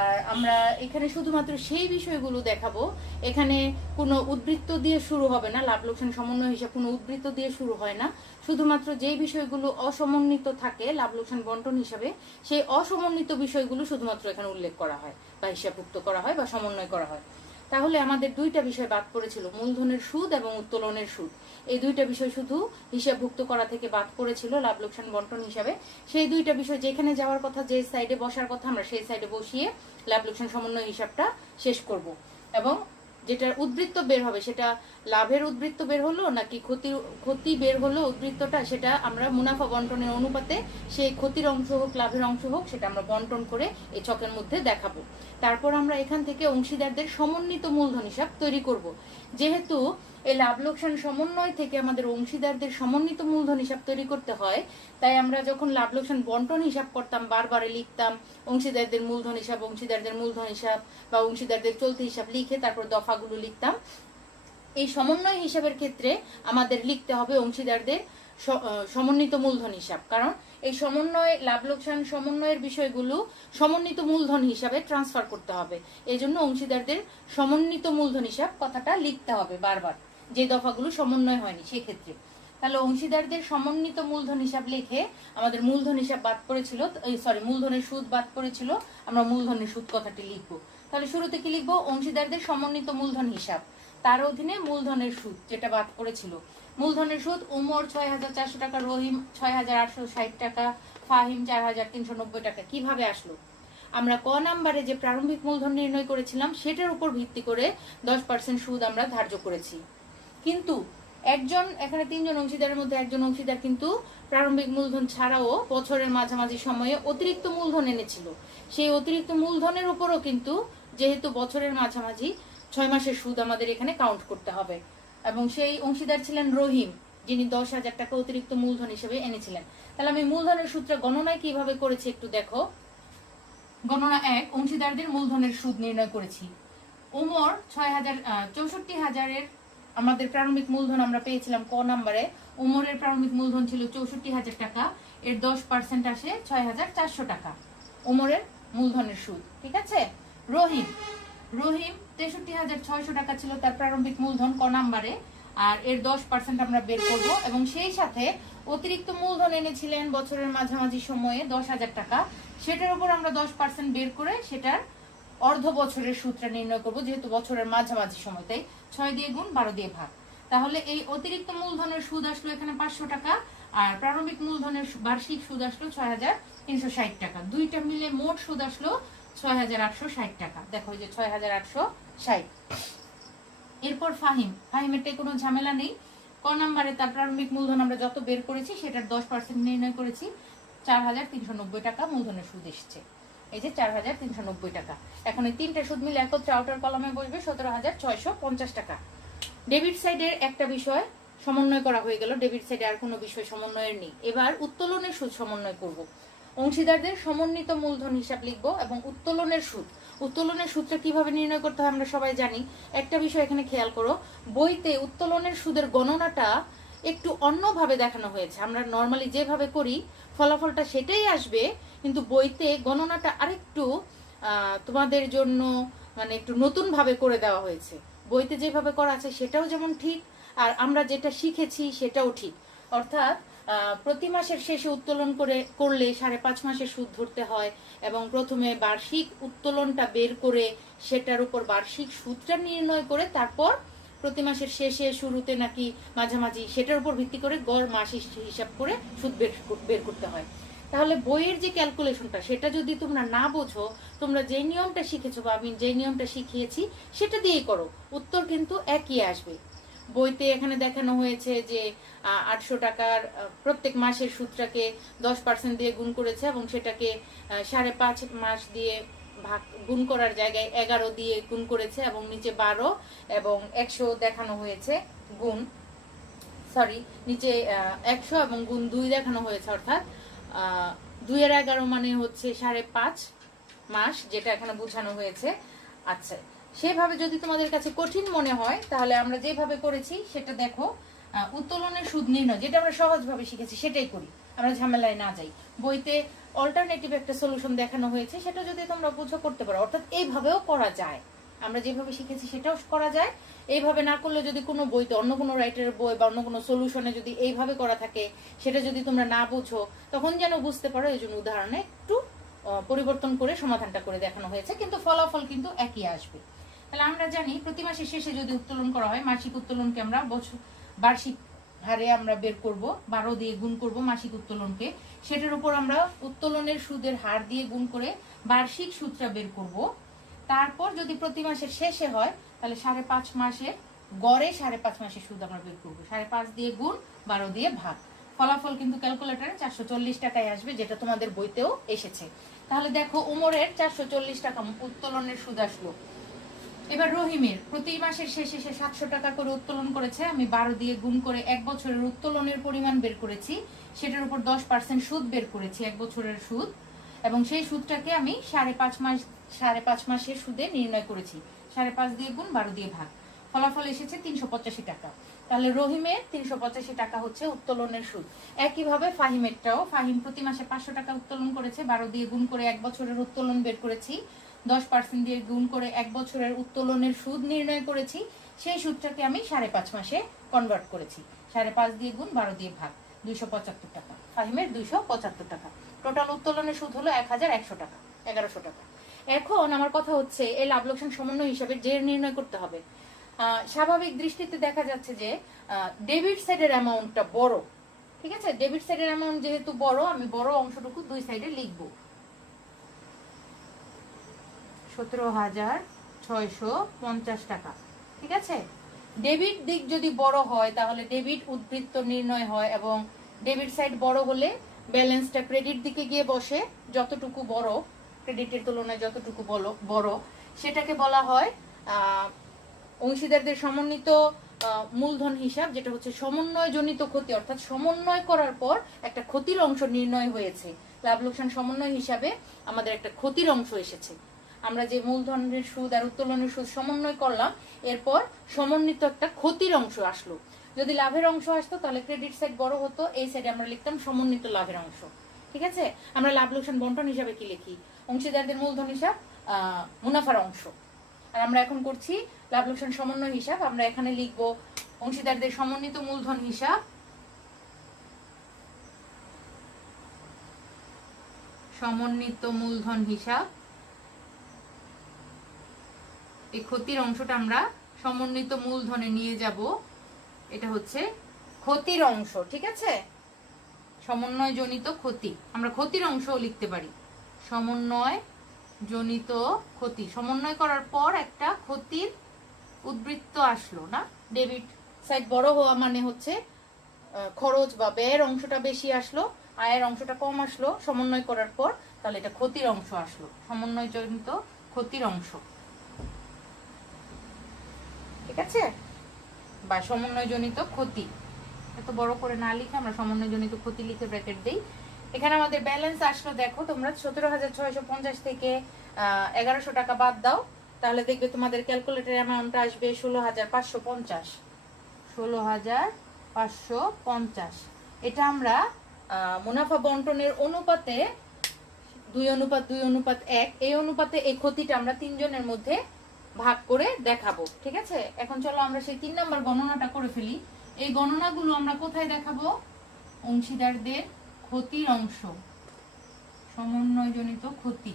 আর আমরা এখানে শুধুমাত্র সেই বিষয়গুলো দেখাবো, এখানে কোনো উদ্বৃত্ত দিয়ে শুরু হবে না। লাভ লোকসান সমন্বয় হিসাব কোনো উদ্বৃত্ত দিয়ে শুরু হয় না, শুধুমাত্র যেই বিষয়গুলো অসমন্বিত থাকে লাভ লোকসান বন্টন হিসাবে, সেই অসমন্বিত বিষয়গুলো শুধুমাত্র এখানে উল্লেখ করা হয় বা হিসাবভুক্ত করা হয় বা সমন্বয় করা হয়। তাহলে আমাদের দুইটা বিষয় বাদ পড়েছিল, মূলধনের সুদ এবং উত্তোলনের সুদ। এই দুইটা বিষয় শুধু হিসাবভুক্ত করা থেকে বাদ পড়েছিল লাভ লোকসান বন্টন হিসাবে। সেই দুইটা বিষয় যেখানে যাওয়ার কথা, যে সাইডে বসার কথা, আমরা সেই সাইডে বসিয়ে লাভ লোকসান সমন্বয় হিসাবটা শেষ করব। এবং যেটার উদ্বৃত্ত বের হবে সেটা লাভের উদ্বৃত্ত বের হলো নাকি ক্ষতি বের হলো উদ্বৃত্তটা, সেটা আমরা মুনাফা বন্টনের অনুপাতে সেই ক্ষতির অংশ হোক লাভের অংশ হোক সেটা আমরা বন্টন করে এই ছকের মধ্যে দেখাবো। তারপর আমরা এখান থেকে অংশীদারদের সমন্বিত মূলধন হিসাব তৈরি করব। যেহেতু এই লাভ লোকসান সমন্বয় থেকে আমাদের অংশীদারদের সমন্বিত মূলধন হিসাব তৈরি করতে হয়, তাই আমরা যখন লাভ লোকসান বন্টন হিসাব করতাম বারবারে লিখতাম অংশীদারদের মূলধন হিসাব, অংশীদারদের মূলধন হিসাব বা অংশীদারদের চলতি হিসাব লিখে তারপর দফাগুলো লিখতাম। এই সমন্বয় হিসাবের ক্ষেত্রে আমাদের লিখতে হবে অংশীদারদের সমন্বিত মূলধন হিসাব, কারণ এই সমন্বয় লাভ লোকসান সমন্বয়ের বিষয়গুলো সমন্বিত মূলধন হিসাবে ট্রান্সফার করতে হবে। এই জন্য অংশীদারদের সমন্বিত মূলধন হিসাব কথাটা লিখতে হবে বারবার, যে দফাগুলো সমন্বয় হয়নি সেক্ষেত্রে। তাহলে অংশীদারদের সমন্বিত মূলধন হিসাব লিখে আমাদের মূলধন হিসাব বাদ পড়েছিল, মূলধনের সুদ বাদ পড়েছিল, আমরা মূলধনের সুদ কথাটি লিখবো। তাহলে শুরুতে কি লিখবো? অংশীদারদের সমন্বিত মূলধন হিসাব, তার অধীনে মূলধনের সুদ যেটা বাদ পড়েছিল। মূলধনের সুদ উমর 6,400 টাকা, রহিম 6,860 টাকা, ফাহিম 4,390 টাকা। কিভাবে আসলো? আমরা ক নাম্বারে যে প্রারম্ভিক মূলধন নির্ণয় করেছিলাম সেটার উপর ভিত্তি করে 10% সুদ আমরা ধার্য করেছি। কিন্তু এখানে 3 জন অংশীদারের মধ্যে একজন অংশীদার কিন্তু প্রারম্ভিক মূলধন ছাড়াও বছরের মাঝামাঝি সময়ে অতিরিক্ত মূলধন এনেছিল। সেই অতিরিক্ত মূলধনের উপরও কিন্তু যেহেতু বছরের মাঝামাঝি 6 মাসের সুদ আমাদের এখানে কাউন্ট করতে হবে। এবং সেই অংশীদার ছিলেন রহিম, যিনি 10,000 টাকা অতিরিক্ত মূলধন হিসেবে এনেছিলেন। তাহলে আমি মূলধনের সূত্র গণনায় কিভাবে করেছি একটু দেখো। গণনা 1, অংশীদারদের মূলধনের সুদ নির্ণয় করেছি। উমর 64,000 আমাদের প্রারম্ভিক মূলধন আমরা পেয়েছিলাম ক নাম্বারে। উমরের প্রারম্ভিক মূলধন ছিল 64,000 টাকা, এর 10% আসে 6,400 টাকা উমরের মূলধনের সুদ, ঠিক আছে। রহিম 63,600 টাকা ছিল তার প্রারম্ভিক মূলধন ক নাম্বারে, আর এর 10% আমরা বের করব। এবং সেই সাথে অতিরিক্ত মূলধন এনেছিলেন বছরের মাঝামাঝি সময়ে 10,000 টাকা, সেটার উপর আমরা 10% বের করে সেটার অর্ধ বছরের সুদটা নির্ণয় করব, যেহেতু বছরের মাঝামাঝি সময়, তাই 6 দিয়ে গুণ 12 দিয়ে ভাগ। তাহলে এই অতিরিক্ত মূলধনের সুদ আসলো এখানে 500 টাকা, আর প্রারম্ভিক মূলধনের বার্ষিক সুদ আসলো 6,360 টাকা। দুইটা মিলে মোট সুদ আসলো 6,860 টাকা। দেখো এই যে 6,860। এরপর ফাহিমেরটাই কোনো ঝামেলা নেই। ক নাম্বারে তার প্রারম্ভিক মূলধন আমরা যত বের করেছি সেটার 10% নির্ণয় করেছি, 4,390 টাকা মূলধনের সুদ এসছে। এই যে 4,390 টাকা। এখন এই তিনটা সুদ মিলে একত্রে আউটার কলামে বসবে 17,650 টাকা। ডেবিট সাইডের একটা বিষয় সমন্বয় করা হয়ে গেল, ডেবিট সাইডে আর কোনো বিষয় সমন্বয়ের নেই। এবার উত্তোলনের সুদ সমন্বয় করব। অংশীদারদের সমন্বিত মূলধন হিসাব লিখবো এবং উত্তোলনের সুদ। উত্তোলনের সূত্র কিভাবে নির্ণয় করতে হয় আমরা সবাই জানি। একটা বিষয় এখানে খেয়াল করো, বইতে উত্তোলনের সুদের গণনাটা একটু অন্যভাবে দেখানো হয়েছে। আমরা নর্মালি যেভাবে করি ফলাফলটা সেটাই আসবে, কিন্তু বইতে গণনাটা আরেকটু তোমাদের জন্য মানে একটু নতুন ভাবে করে দেওয়া হয়েছে। বইতে যেভাবে করা আছে সেটাও যেমন ঠিক, আর আমরা যেটা শিখেছি সেটাও ঠিক। অর্থাৎ প্রতি মাসের শেষে উত্তোলন করলে 5.5 মাসের সুদ ধরতে হয়, এবং প্রথমে বার্ষিক উত্তোলনটা বের করে সেটার উপর বার্ষিক সুদটা নির্ণয় করে তারপর প্রতি মাসের শেষে, শুরুতে নাকি মাঝামাঝি, সেটার উপর ভিত্তি করে গড় মাস হিসাব করে সুদ বের করতে হয়। তাহলে বইয়ের যে ক্যালকুলেশনটা, সেটা যদি তোমরা না বোঝো, তোমরা যে নিয়মটা শিখেছো বা আমি যে নিয়মটা শিখিয়েছি সেটা দিয়েই করো, উত্তর কিন্তু একই আসবে। বইতে এখানে দেখানো হয়েছে যে 800 টাকার প্রত্যেক মাসের সুদটাকে 10% দিয়ে গুণ করেছে এবং সেটাকে 5.5 মাস দিয়ে ভাগ গুণ করার জায়গায় 11 দিয়ে গুণ করেছে এবং নিচে 12 এবং 100 দেখানো হয়েছে গুণ, সরি নিচে 100 এবং গুণ 2 দেখানো হয়েছে, অর্থাৎ 2 এর 11 মানে হচ্ছে 5.5 মাস, যেটা এখানে বোঝানো হয়েছে। আচ্ছা, সেভাবে যদি তোমাদের কাছে কঠিন মনে হয় তাহলে আমরা যেভাবে করেছি সেটা দেখো, উত্তোলনের সুদ নির্ণয় যেটা আমরা সহজভাবে শিখেছি সেটাই করি, আমরা ঝামেলায় না যাই। বইতে অল্টারনেটিভ একটা সলিউশন দেখানো হয়েছে, সেটা যদি তোমরা বুঝো করতে পারো, অর্থাৎ এইভাবেও করা যায়, আমরা যেভাবে শিখেছি সেটাও করা যায়। এইভাবে না করলে যদি কোনো বইতে, অন্য কোনো রাইটারের বই বা অন্য কোনো সলিউশনে যদি এইভাবে করা থাকে, সেটা যদি তোমরা না বুঝো তখন যেন বুঝতে পারো, এই জন্য উদাহরণে একটু পরিবর্তন করে সমাধানটা করে দেখানো হয়েছে, কিন্তু ফলাফল কিন্তু একই আসবে। তাহলে আমরা জানি প্রতি মাসের শেষে যদি উত্তোলন করা হয়, মাসিক উত্তোলনকে আমরা বার্ষিক হারে আমরা বের করব, 12 দিয়ে গুণ করব মাসিক উত্তোলনকে, সেটার উপর আমরা উত্তোলনের সুদের হার দিয়ে গুণ করে বার্ষিক সুদটা বের করব। তারপর যদি প্রতি মাসের শেষে হয় তাহলে 5.5 মাসের গড়ে 5.5 মাসের সুদ আমরা বের করবো, 5.5 দিয়ে গুণ 12 দিয়ে ভাগ। ফলাফল কিন্তু ক্যালকুলেটরে 440 টাকায় আসবে, যেটা তোমাদের বইতেও এসেছে। তাহলে দেখো, উমরের 440 টাকা উত্তোলনের সুদ আসলো। এবার রহিমের প্রতি মাসের শেষে সে 700 টাকা করে উত্তোলন করেছে, আমি 12 দিয়ে গুণ করে 1 বছরের উত্তোলনের পরিমাণ বের করেছি, সেটার উপর 10% সুদ বের করেছি, 1 বছরের সুদ, এবং সেই সুদটাকে আমি 5.5 মাসের সুদে নির্ণয় করেছি, 5.5 দিয়ে গুণ 12 দিয়ে ভাগ। ফলাফল এসেছে 385 টাকা। তাহলে রহিমের 385 টাকা হচ্ছে উত্তোলনের সুদ। একইভাবে ফাহিমেরটাও, ফাহিম প্রতি মাসে 500 টাকা উত্তোলন করেছে, 12 দিয়ে গুণ করে 1 বছরের উত্তোলন বের করেছি, 10% দিয়ে গুণ করে 1 বছরের উত্তোলনের সুদ নির্ণয় করেছি, সেই সুদটাকে আমি 5.5 মাসে কনভার্ট করেছি, 5.5 দিয়ে গুণ 12 দিয়ে ভাগ, 275 টাকা। ফাহিমের 275 টাকা। টোটাল উত্তোলনের সুদ হলো 1100 টাকা, 1100 টাকা। এখন আমার কথা হচ্ছে, এই লাভ লোকসান সমন্বয় হিসাবে যে নির্ণয় করতে হবে, স্বাভাবিক দৃষ্টিতে দেখা যাচ্ছে যে ডেবিট সাইডের অ্যামাউন্টটা বড়, ঠিক আছে? ডেবিট সাইডের অ্যামাউন্ট যেহেতু বড়, আমি বড় অংশটুকু দুই সাইডে লিখবো, 17,650 টাকা, ঠিক আছে? ডেবিট দিক যদি বড় হয় তাহলে ডেবিট উদ্বৃত্ত নির্ণয় হয়, এবং ডেবিট সাইড বড় হলে ব্যালেন্সটা ক্রেডিট দিকে গিয়ে বসে, যতটুকু বড় ক্রেডিটের তুলনায় যতটুকু বড় সেটাকে বলা হয় অংশীদারদের সমন্বিত মূলধন হিসাব, যেটা হচ্ছে সমন্বয়জনিত ক্ষতি, অর্থাৎ সমন্বয় করার পর একটা ক্ষতির অংশ নির্ণয় হয়েছে। লাভ লোকসান সমন্বয় হিসাবে আমাদের একটা ক্ষতির অংশ এসেছে। আমরা যে মূলধনের সুদ আর উত্তোলনের সুদ সমন্বয় করলাম, এরপর সমন্বিত একটা ক্ষতির অংশ আসলো। যদি লাভের অংশ আসতো তাহলে ক্রেডিট সাইড বড় হতো, এই সাইডে আমরা লিখতাম সমন্বিত লাভের অংশ, ঠিক আছে? আমরা লাভ লোকসান বন্টন হিসাবে কি লিখি? অংশীদারদের মূলধন হিসাব মুনাফার অংশ। আর আমরা এখন করছি লাভ লোকসান সমন্বয় হিসাব, আমরা এখানে লিখব অংশীদারদের সমন্বিত মূলধন হিসাব, সমন্বিত মূলধন হিসাব। এই ক্ষতির অংশটা আমরা সমন্বিত মূলধনে নিয়ে যাব, এটা হচ্ছে ক্ষতির অংশ, ঠিক আছে? সমন্বয় জনিত ক্ষতি, আমরা ক্ষতির অংশও লিখতে পারি, সমন্বয় জনিত ক্ষতি। সমন্বয় করার পর একটা ক্ষতির উদ্বৃত্ত আসলো না, ডেবিট সাইড বড় হওয়া মানে হচ্ছে খরচ বা ব্যয়ের অংশটা বেশি আসলো, আয়ের অংশটা কম আসলো সমন্বয় করার পর, তাহলে এটা ক্ষতির অংশ আসলো, সমন্বয় জনিত ক্ষতির অংশ, ঠিক আছে? বা সমন্বয় জনিত ক্ষতি। এত বড় করে না লিখে আমরা সমন্বয় জনিত ক্ষতি লিখে ব্র্যাকেট দেই। এখানে আমাদের ব্যালেন্স আসলো, দেখো তোমরা 17,650 থেকে 1100 টাকা বাদ দাও, তাহলে দেখবে তোমাদের ক্যালকুলেটর অ্যামাউন্ট আসবে 16,550। 16,550। এটা আমরা মুনাফা বন্টনের অনুপাতে 2:2:1, এই অনুপাতে এই ক্ষতিটা আমরা তিনজনের মধ্যে ভাগ করে দেখাবো, ঠিক আছে? এখন চলো আমরা সেই 3 নম্বর গণনাটা করে ফেলি। এই গণনাগুলো আমরা কোথায় দেখাবো? অংশীদারদের ক্ষতির অংশ, সমন্বয়জনিত ক্ষতি।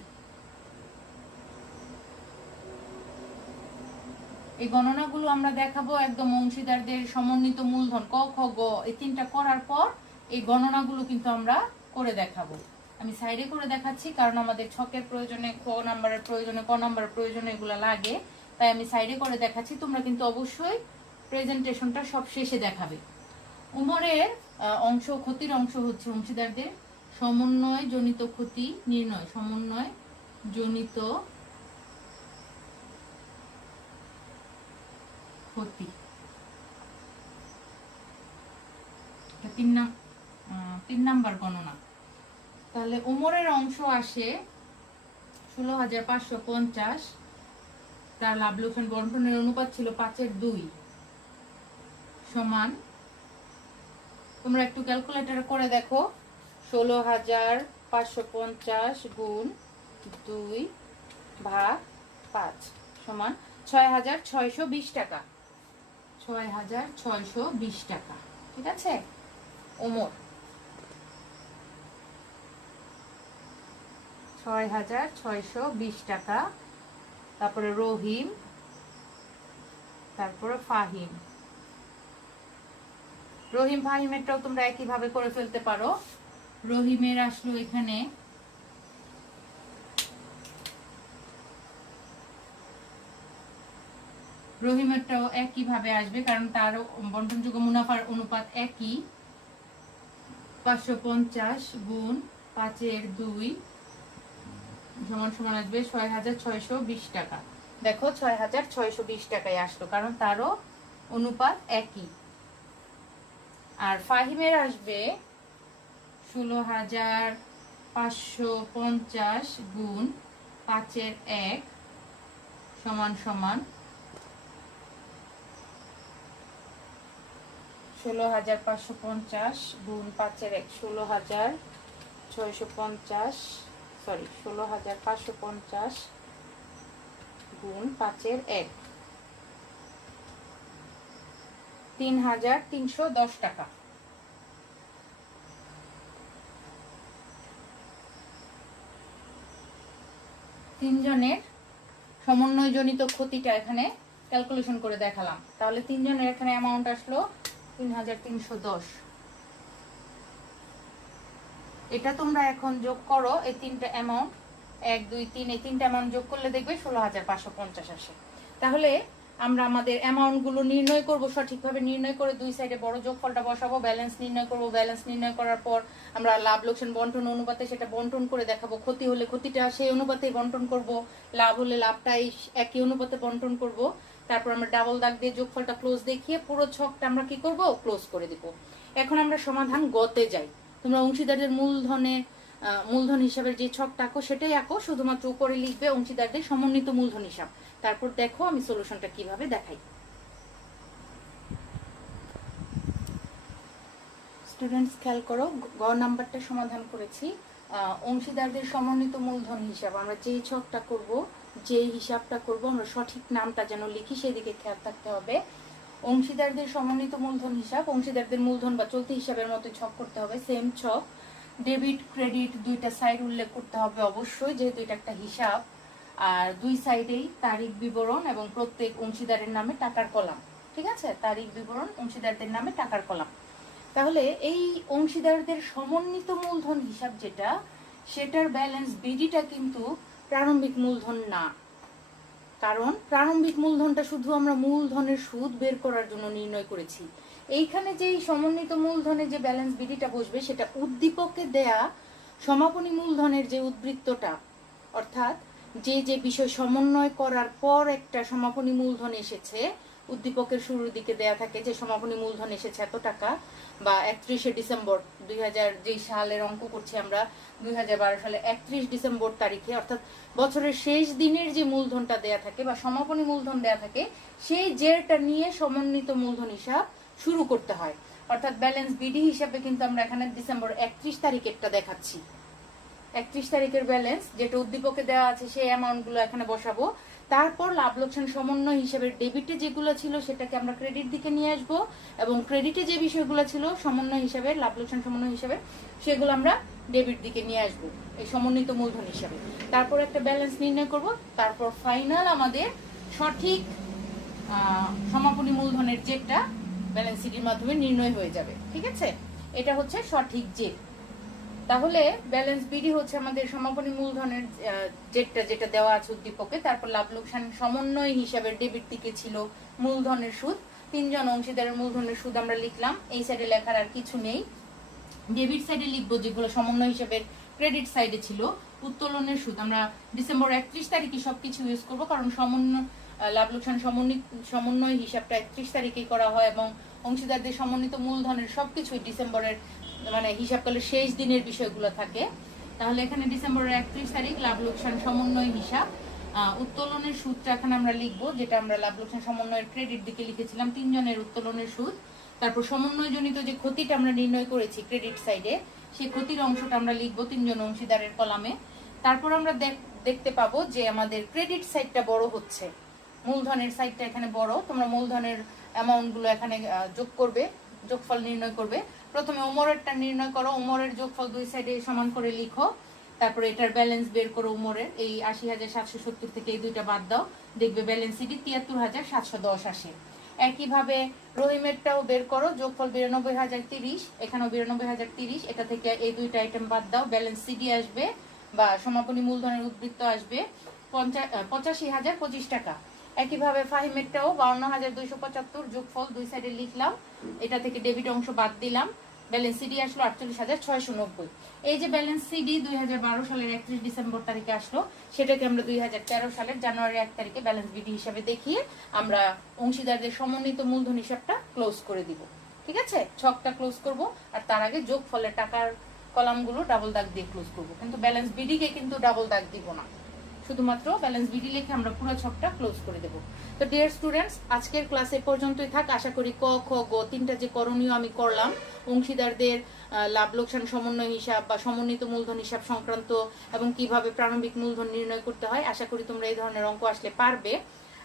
এই গণনাগুলো আমরা দেখাবো একদম অংশীদারদের সমন্বিত মূলধন ক খ গ এই তিনটা করার পর এই গণনাগুলো কিন্তু আমরা করে দেখাবো। আমি সাইডে করে দেখাচ্ছি কারণ আমাদের ছকের প্রয়োজনে ক নাম্বারের প্রয়োজনে ক নাম্বারের প্রয়োজনে এগুলো লাগে, তাই আমি সাইডে করে দেখাচ্ছি। তোমরা কিন্তু অবশ্যই প্রেজেন্টেশনটা সব শেষে দেখাবে। উমরের অংশ ক্ষতির অংশ হচ্ছে অংশীদারদের সমন্বয় জনিত ক্ষতি নির্ণয়, সমন্বয় জনিত ক্ষতি। তিন নাম্বার গণনা। তাহলে উমরের অংশ আসে 16,550, তার লাভ লোকসান বন্টনের অনুপাত ছিল 5/2 সমান, তোমরা একটু ক্যালকুলেটর করে দেখো, 16,550 গুণ 2 ভাগ 5 সমান 6,620 টাকা। 6,620 টাকা, ঠিক আছে। ওমর 6,620 টাকা, তারপরে রহিম, তারপরে ফাহিম। রহিম ফাহিমেরটাও তোমরা একইভাবে করে ফেলতে পারো। রহিমের আসলো এখানে রহিমেরটাও একইভাবে আসবে কারণ তার বন্টনযোগ্য মুনাফার অনুপাত একই। 550 গুণ 5/2 সমান সমান আসবে 6,620 টাকা। দেখো 6,620 টাকায় আসলো কারণ তারও অনুপাত একই। আর ফাহিমের আসবে 16,550 গুণ 5/1 সমান সমান 16,550 গুণ 5/1 16,550 গুণ 5/1 3,310 টাকা। তিনজনের সমন্বয়জনিত ক্ষতিটা এখানে ক্যালকুলেশন করে দেখালাম। তাহলে তিনজনের এখানে অ্যামাউন্ট আসলো 3,310। এটা তোমরা এখন যোগ করো, এই তিনটা অ্যামাউন্ট 1 2 3 এই তিনটা অ্যামাউন্ট যোগ করলে দেখবে 16,550 আসে। তাহলে আমরা আমাদের অ্যামাউন্ট গুলো নির্ণয় করব, সঠিকভাবে নির্ণয় করে দুই সাইডে বড় যোগফলটা বসাবো, ব্যালেন্স নির্ণয় করব। ব্যালেন্স নির্ণয় করার পর আমরা লাভ লোকসান বন্টন অনুপাতে সেটা বন্টন করে দেখাবো। ক্ষতি হলে ক্ষতিটা সেই অনুপাতেই বন্টন করব, লাভ হলে লাভটাই একই অনুপাতে বন্টন করব। তারপর আমরা ডাবল দাগ দিয়ে যোগফলটা ক্লোজ দেখিয়ে পুরো ছকটা আমরা কি করব, ক্লোজ করে দিব। এখন আমরা সমাধান গতে যাই। তোমরা অংশীদারদের মূলধন হিসাবের যে ছকটা আঁকো সেটাই আঁকো, শুধুমাত্র উপরে লিখবে অংশীদারদের সমন্বিত মূলধন হিসাব। তারপর দেখো আমি সলিউশনটা কিভাবে দেখাই। স্টুডেন্টস খেয়াল করো, গ নাম্বারটা সমাধান করেছি। অংশীদারদের সমন্বিত মূলধন হিসাব আমরা যেই ছকটা করব, যেই হিসাবটা করব, আমরা সঠিক নামটা যেন লিখি সেদিকে খেয়াল থাকতে হবে। অংশীদারদের সমন্বিত মূলধন হিসাব, অংশীদারদের মূলধন বা চলতি হিসাবের মতো ছক করতে হবে, সেম ছক। ডেবিট ক্রেডিট দুইটা সাইড উল্লেখ করতে হবে অবশ্যই, যেহেতু এটা একটা হিসাব। আর দুই সাইডেই তারিখ বিবরণ এবং প্রত্যেক অংশীদারের নামে টাকার কলাম, ঠিক আছে। তারিখ বিবরণ, অংশীদারদের নামে টাকার কলাম। তাহলে এই অংশীদারদের সমন্বিত মূলধন হিসাব যেটা, সেটার ব্যালেন্স বিডিটা কিন্তু প্রারম্ভিক মূলধন না। কারণ প্রারম্ভিক মূলধনটা শুধু আমরা মূলধনের সুদ বের করার জন্য নির্ণয় করেছি। এইখানে যে সমন্বিত মূলধনে যে ব্যালেন্স বিডিটা বসবে সেটা উদ্দীপকে দেয়া সমাপনী মূলধনের যে উদ্বৃত্তটা, অর্থাৎ যে যে বিষয় সমন্বয় করার পর একটা সমাপনী মূলধন এসেছে, উদ্দীপকের শুরুর দিকে দেয়া থাকে যে সমাপনী মূলধন এসেছে এত টাকা, বা 31শে ডিসেম্বর 2000 যেই সালের অঙ্ক করছি আমরা, 2012 সালে 31 ডিসেম্বর তারিখে, অর্থাৎ বছরের শেষ দিনের যে মূলধনটা দেয়া থাকে বা সমাপনী মূলধন দেয়া থাকে, সেই জেরটা নিয়ে সমন্বিত মূলধন হিসাব শুরু করতে হয়। অর্থাৎ ব্যালেন্স বিডি হিসাবে কিন্তু আমরা এখানে ডিসেম্বর 31 তারিখেরটা দেখাচ্ছি। 31 তারিখের ব্যালেন্স যেটা উদ্দীপকে দেওয়া আছে সেই অ্যামাউন্ট গুলো এখানে বসাবো। তারপর লাভ লোকসান সমন্বয় হিসাবে ডেবিটে যেগুলো ছিল সেটাকে আমরা ক্রেডিট দিকে নিয়ে আসবো, এবং ক্রেডিটে যে বিষয়গুলো ছিল সমন্বয় হিসাবে, লাভ লোকসান সমন্বয় হিসাবে, সেগুলো আমরা ডেবিট দিকে নিয়ে আসবো এই সমন্বিত মূলধন হিসাবে। তারপর একটা ব্যালেন্স নির্ণয় করব, তারপর ফাইনাল আমাদের সঠিক সমাপনী মূলধনের জেটটা ব্যালেন্স শিটের মাধ্যমে নির্ণয় হয়ে যাবে। ঠিক আছে, এটা হচ্ছে সঠিক জেট। তাহলে ব্যালেন্স বিডি হচ্ছে আমাদের সমাপনী মূলধনের জেটটা, যেটা দেওয়া আছে উদ্দীপকে। তারপর লাভ লোকসান সমন্বয় হিসাবে ডেবিট দিকে ছিল মূলধনের সুদ, 3 জন অংশীদারের মূলধনের সুদ আমরা লিখলাম। এই সাইডে লেখার আর কিছু নেই। ডেবিট সাইডে লিখবো যেগুলো সমন্বয় হিসাবে ক্রেডিট সাইডে ছিল। উত্তোলনের সুদ আমরা ডিসেম্বর 31 তারিখে সবকিছু ইউজ করবো, কারণ লাভ লোকসান সমন্বয় হিসাবটা 31 তারিখেই করা হয় এবং অংশীদারদের সমন্বিত মূলধনের সবকিছুই ডিসেম্বরের মানে হিসাবকালের শেষ দিনের বিষয়গুলো থাকে। তাহলে এখানে ডিসেম্বরের 31 তারিখ লাভ লোকসান সমন্বয় হিসাব। উত্তোলনের সুদটা এখানে আমরা লিখবো, যেটা আমরা লাভ লোকসান সমন্বয়ের ক্রেডিট দিকে লিখেছিলাম, 3 জনের উত্তোলনের সুদ। তারপর সমন্বয়জনিত যে ক্ষতিটা আমরা নির্ণয় করেছি ক্রেডিট সাইডে, সেই ক্ষতির অংশটা আমরা লিখবো 3 জন অংশীদারের কলামে। তারপর আমরা দেখতে পাবো যে আমাদের ক্রেডিট সাইডটা বড় হচ্ছে, মূলধনের সাইডটা এখানে বড়। তোমরা মূলধনের অ্যামাউন্ট গুলো এখানে যোগ করবে, যোগফল নির্ণয় করবে। প্রথমে ওমরেরটা নির্ণয় করো, ওমরের যোগফল দুই সাইডে সমান করে লিখো। তারপরে এটার ব্যালেন্স বের করো ওমরের, এই 80,770 থেকে এই দুইটা বাদ দাও, দেখবে ব্যালেন্স সিডি 73,710 আসে। একইভাবে রহিমেরটাও বের করো, যোগফল 92,030, এখানেও 92,030, এটা থেকে এই দুইটা আইটেম বাদ দাও, ব্যালেন্স সিডি আসবে বা সমাপনী মূলধনের উদ্বৃত্ত আসবে 85,025 টাকা। একইভাবে ফাহিমেরটাও 52,275, যোগফল দুই সাইডে লিখলাম, এটা থেকে ডেবিট অংশ বাদ দিলাম, ব্যালেন্স সিডি আসলো 48,690। এই যে ব্যালেন্স সিডি 2012 সালের 31 ডিসেম্বর তারিখে আসলো, সেটাকে আমরা 2013 সালের জানুয়ারি 1 তারিখে ব্যালেন্স বিডি হিসাবে দেখিয়ে আমরা অংশীদারদের সমন্বিত মূলধন হিসাবটা ক্লোজ করে দিব। ঠিক আছে, ছকটা ক্লোজ করব, আর তার আগে যোগফলের টাকার কলামগুলো ডাবল দাগ দিয়ে ক্লোজ করব, কিন্তু ব্যালেন্স বিডিকে কিন্তু ডাবল দাগ দিব না, শুধুমাত্র ব্যালেন্স বিডি লিখে আমরা পুরো ছকটা ক্লোজ করে দেব। তো ডিয়ার স্টুডেন্টস, আজকের ক্লাসে পর্যন্তই থাক। আশা করি ক খ গ তিনটা যে করণীয় আমি করলাম অংশীদারদের লাভ লোকসান সমন্বয় হিসাব বা সমন্বিত মূলধন হিসাব সংক্রান্ত এবং কিভাবে প্রারম্ভিক মূলধন নির্ণয় করতে হয়, আশা করি তোমরা এই ধরনের অঙ্ক আসলে পারবে।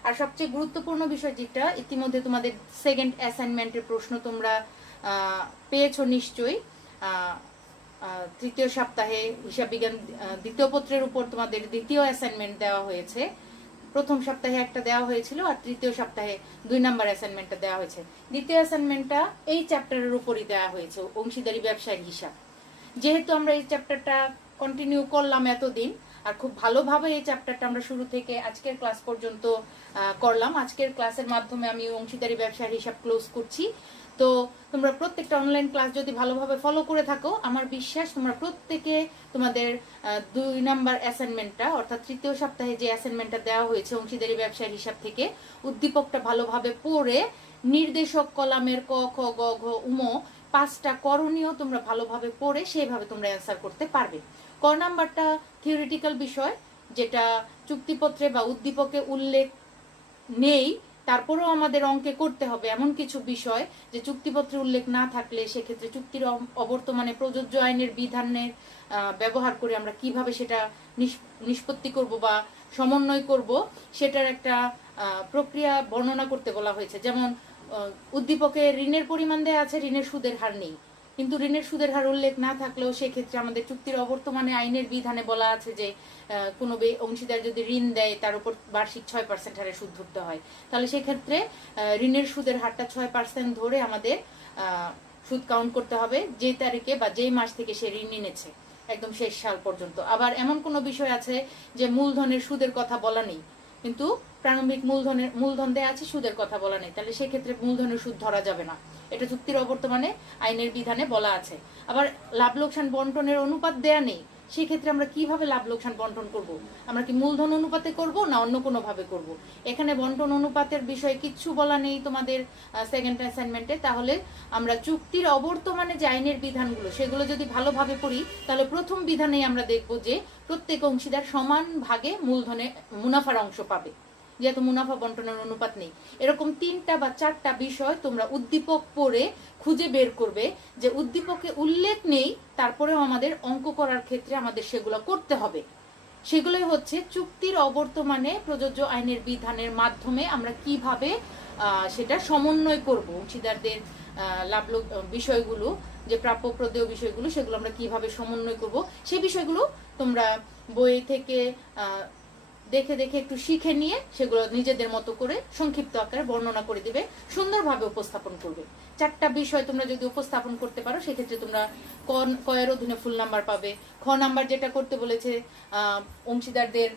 আর সবচেয়ে গুরুত্বপূর্ণ বিষয় যেটা, ইতিমধ্যে তোমাদের সেকেন্ড অ্যাসাইনমেন্টের প্রশ্ন তোমরা পেয়েছো নিশ্চয়ই। তৃতীয় সপ্তাহে হিসাব বিজ্ঞান দ্বিতীয় পত্রের উপর তোমাদের দ্বিতীয় অ্যাসাইনমেন্ট দেওয়া হয়েছে। প্রথম সপ্তাহে একটা দেওয়া হয়েছিল আর তৃতীয় সপ্তাহে 2 নাম্বার অ্যাসাইনমেন্টটা দেওয়া হয়েছে। দ্বিতীয় অ্যাসাইনমেন্টটা এই চ্যাপ্টারের উপরই দেওয়া হয়েছে, অংশীদারি ব্যবসায়ের হিসাব। যেহেতু আমরা এই চ্যাপ্টারটা কন্টিনিউ করলাম এতদিন, আর খুব ভালোভাবে এই চ্যাপ্টারটা আমরা শুরু থেকে আজকের ক্লাস পর্যন্ত করলাম, আজকের ক্লাসের মাধ্যমে আমি অংশীদারি ব্যবসায়ের হিসাব ক্লোজ করছি। তো তোমরা প্রত্যেকটা অনলাইন ক্লাস যদি ভালোভাবে ফলো করে থাকো, আমার বিশ্বাস তোমরা প্রত্যেকে তোমাদের 2 নাম্বার অ্যাসাইনমেন্টটা, অর্থাৎ তৃতীয় সপ্তাহে যে অ্যাসাইনমেন্টটা দেওয়া হয়েছে অংশীদারি ব্যবসায়ের হিসাব থেকে, উদ্দীপকটা ভালোভাবে পড়ে নির্দেশক কলামের ক খ গ ঘ উম 5টা করণীয় তোমরা ভালোভাবে পড়ে সেইভাবে তোমরা অ্যান্সার করতে পারবে। ক নাম্বারটা থিওরিটিক্যাল বিষয়, যেটা চুক্তিপত্রে বা উদ্দীপকে উল্লেখ নেই, তারপরেও আমাদের অঙ্কে করতে হবে এমন কিছু বিষয় যে চুক্তিপত্রে উল্লেখ না থাকলে সেক্ষেত্রে চুক্তির অবর্তমানে প্রযোজ্য আইনের বিধানের ব্যবহার করে আমরা কিভাবে সেটা নিষ্পত্তি করব বা সমন্বয় করব, সেটার একটা প্রক্রিয়া বর্ণনা করতে বলা হয়েছে। যেমন উদ্দীপকে ঋণের পরিমাণ দেওয়া আছে, ঋণের সুদের হার নেই, কিন্তু ঋণের সুদের হার উল্লেখ না থাকলেও সেক্ষেত্রে আমাদের চুক্তির অবর্তমানে আইনের বিধানে বলা আছে যে কোনো অংশীদার যদি ঋণ দেয় তার উপর বার্ষিক 6% হারে সুদ ধরতে হয়। তাহলে সেক্ষেত্রে ঋণের সুদের হারটা 6% ধরে আমাদের সুদ কাউন্ট করতে হবে যে তারিখে বা যেই মাস থেকে সে ঋণ নিয়েছে একদম শেষ সাল পর্যন্ত। আবার এমন কোনো বিষয় আছে যে মূলধনের সুদের কথা বলা নেই, কিন্তু প্রারম্ভিক মূলধন দেয়া আছে, সুদের কথা বলা নেই, তাহলে সেক্ষেত্রে মূলধনের সুদ ধরা যাবে না, এটা চুক্তির অবর্তমানে আইনের বিধানে বলা আছে। আবার লাভ লোকসান বন্টনের অনুপাত দেয়া নেই, সেই ক্ষেত্রে আমরা কিভাবে লাভ লোকসান বন্টন করব? আমরা কি মূলধন অনুপাতে করব না অন্য কোনো ভাবে করব? এখানে বন্টন অনুপাতের বিষয়ে কিচ্ছু বলা নেই তোমাদের সেকেন্ড অ্যাসাইনমেন্টে। তাহলে আমরা চুক্তির অবর্তমানে যে আইনের বিধানগুলো সেগুলো যদি ভালোভাবে পড়ি, তাহলে প্রথম বিধানেই আমরা দেখব যে প্রত্যেক অংশীদার সমান ভাগে মূলধনে মুনাফার অংশ পাবে, যেহেতু মুনাফা বন্টনের অনুপাত নেই। এরকম 3টা বা 4টা বিষয় তোমরা উদ্দীপক পড়ে খুঁজে বের করবে যে উদ্দীপকে উল্লেখ নেই, তারপরেও আমাদের অঙ্ক করার ক্ষেত্রে আমাদের সেগুলো করতে হবে। সেগুলোই হচ্ছে চুক্তির অবর্তমানে প্রযোজ্য আইনের বিধানের মাধ্যমে আমরা কিভাবে সেটা সমন্বয় করব, অংশীদারদের লাভ বিষয়গুলো, যে প্রাপ্য প্রদেয় বিষয়গুলো, সেগুলো আমরা কিভাবে সমন্বয় করব, সেই বিষয়গুলো তোমরা বই থেকে দেখে দেখে একটু শিখে নিয়ে সেগুলো নিজেদের মতো করে সংক্ষিপ্ত আকারে বর্ণনা করে দিবে, সুন্দরভাবে উপস্থাপন করবে। 4টা বিষয় তোমরা যদি উপস্থাপন করতে পারো সেক্ষেত্রে তোমরা কয়ের অধীনে ফুল নাম্বার পাবে। খ নাম্বার যেটা করতে বলেছে, অংশীদারদের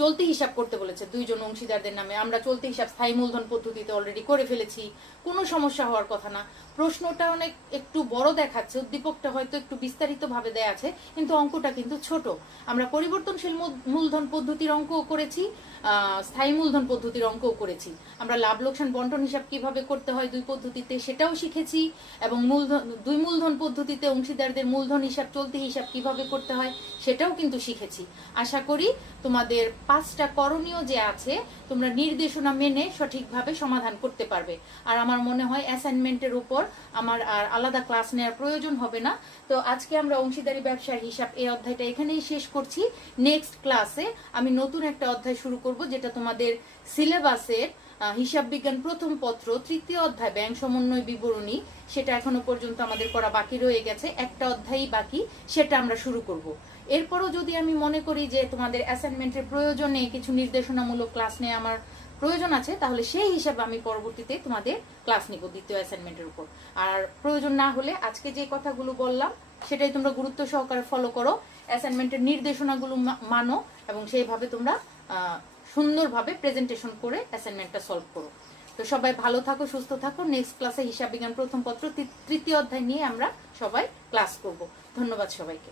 চলতি হিসাব করতে বলেছে 2 জন অংশীদারদের নামে, আমরা চলতি হিসাব স্থায়ী মূলধন পদ্ধতিতে অলরেডি করে ফেলেছি, কোনো সমস্যা হওয়ার কথা না। প্রশ্নটা অনেক একটু বড় দেখাচ্ছে, উদ্দীপকটা হয়তো একটু বিস্তারিত ভাবে দেয়া আছে, কিন্তু অঙ্কটা কিন্তু ছোট। আমরা পরিবর্তনশীল মূলধন পদ্ধতির অঙ্কও করেছি, স্থায়ী মূলধন পদ্ধতির অঙ্কও করেছি, আমরা লাভ লোকসান বন্টন হিসাব কিভাবে করতে হয় 2 পদ্ধতিতে সেটাও শিখেছি, এবং মূলধন 2 মূলধন পদ্ধতিতে অংশীদারদের মূলধন হিসাব চলতি হিসাব কিভাবে করতে হয় সেটাও কিন্তু শিখেছি। আশা করি তোমাদের 5টা করণীয় যে আছে তোমরা নির্দেশনা মেনে সঠিকভাবে সমাধান করতে পারবে। আর আমার মনে হয় অ্যাসাইনমেন্টের উপর আমার আর আলাদা ক্লাস নেওয়ার প্রয়োজন হবে না। তো আজকে আমরা অংশীদারি ব্যবসার হিসাব এই অধ্যায়টা এখানেই শেষ করছি। নেক্সট ক্লাসে আমি নতুন একটা অধ্যায় শুরু করব, যেটা তোমাদের সিলেবাসের হিসাব বিজ্ঞান প্রথম পত্র 3য় অধ্যায় ব্যাংক সমন্বয় বিবরণী, সেটা এখনো পর্যন্ত আমাদের করা বাকি রয়ে গেছে, একটা অধ্যায়ই বাকি, সেটা আমরা শুরু করব। এরপরও যদি আমি মনে করি যে তোমাদের অ্যাসাইনমেন্টের প্রয়োজনে কিছু নির্দেশনামূলক ক্লাস নিয়ে আমার প্রয়োজন আছে, তাহলে সেই হিসাবে আমি পরবর্তীতে তোমাদের ক্লাস নিব 2য় অ্যাসাইনমেন্টের উপর। আর প্রয়োজন না হলে আজকে যে কথাগুলো বললাম সেটাই তোমরা গুরুত্ব সহকারে ফলো করো, অ্যাসাইনমেন্টের নির্দেশনাগুলো মানো, এবং সেইভাবে তোমরা সুন্দরভাবে প্রেজেন্টেশন করে অ্যাসাইনমেন্টটা সলভ করো। তো সবাই ভালো থাকো, সুস্থ থাকো। নেক্সট ক্লাসে হিসাব বিজ্ঞান প্রথম পত্র 3য় অধ্যায় নিয়ে আমরা সবাই ক্লাস করব। ধন্যবাদ সবাইকে।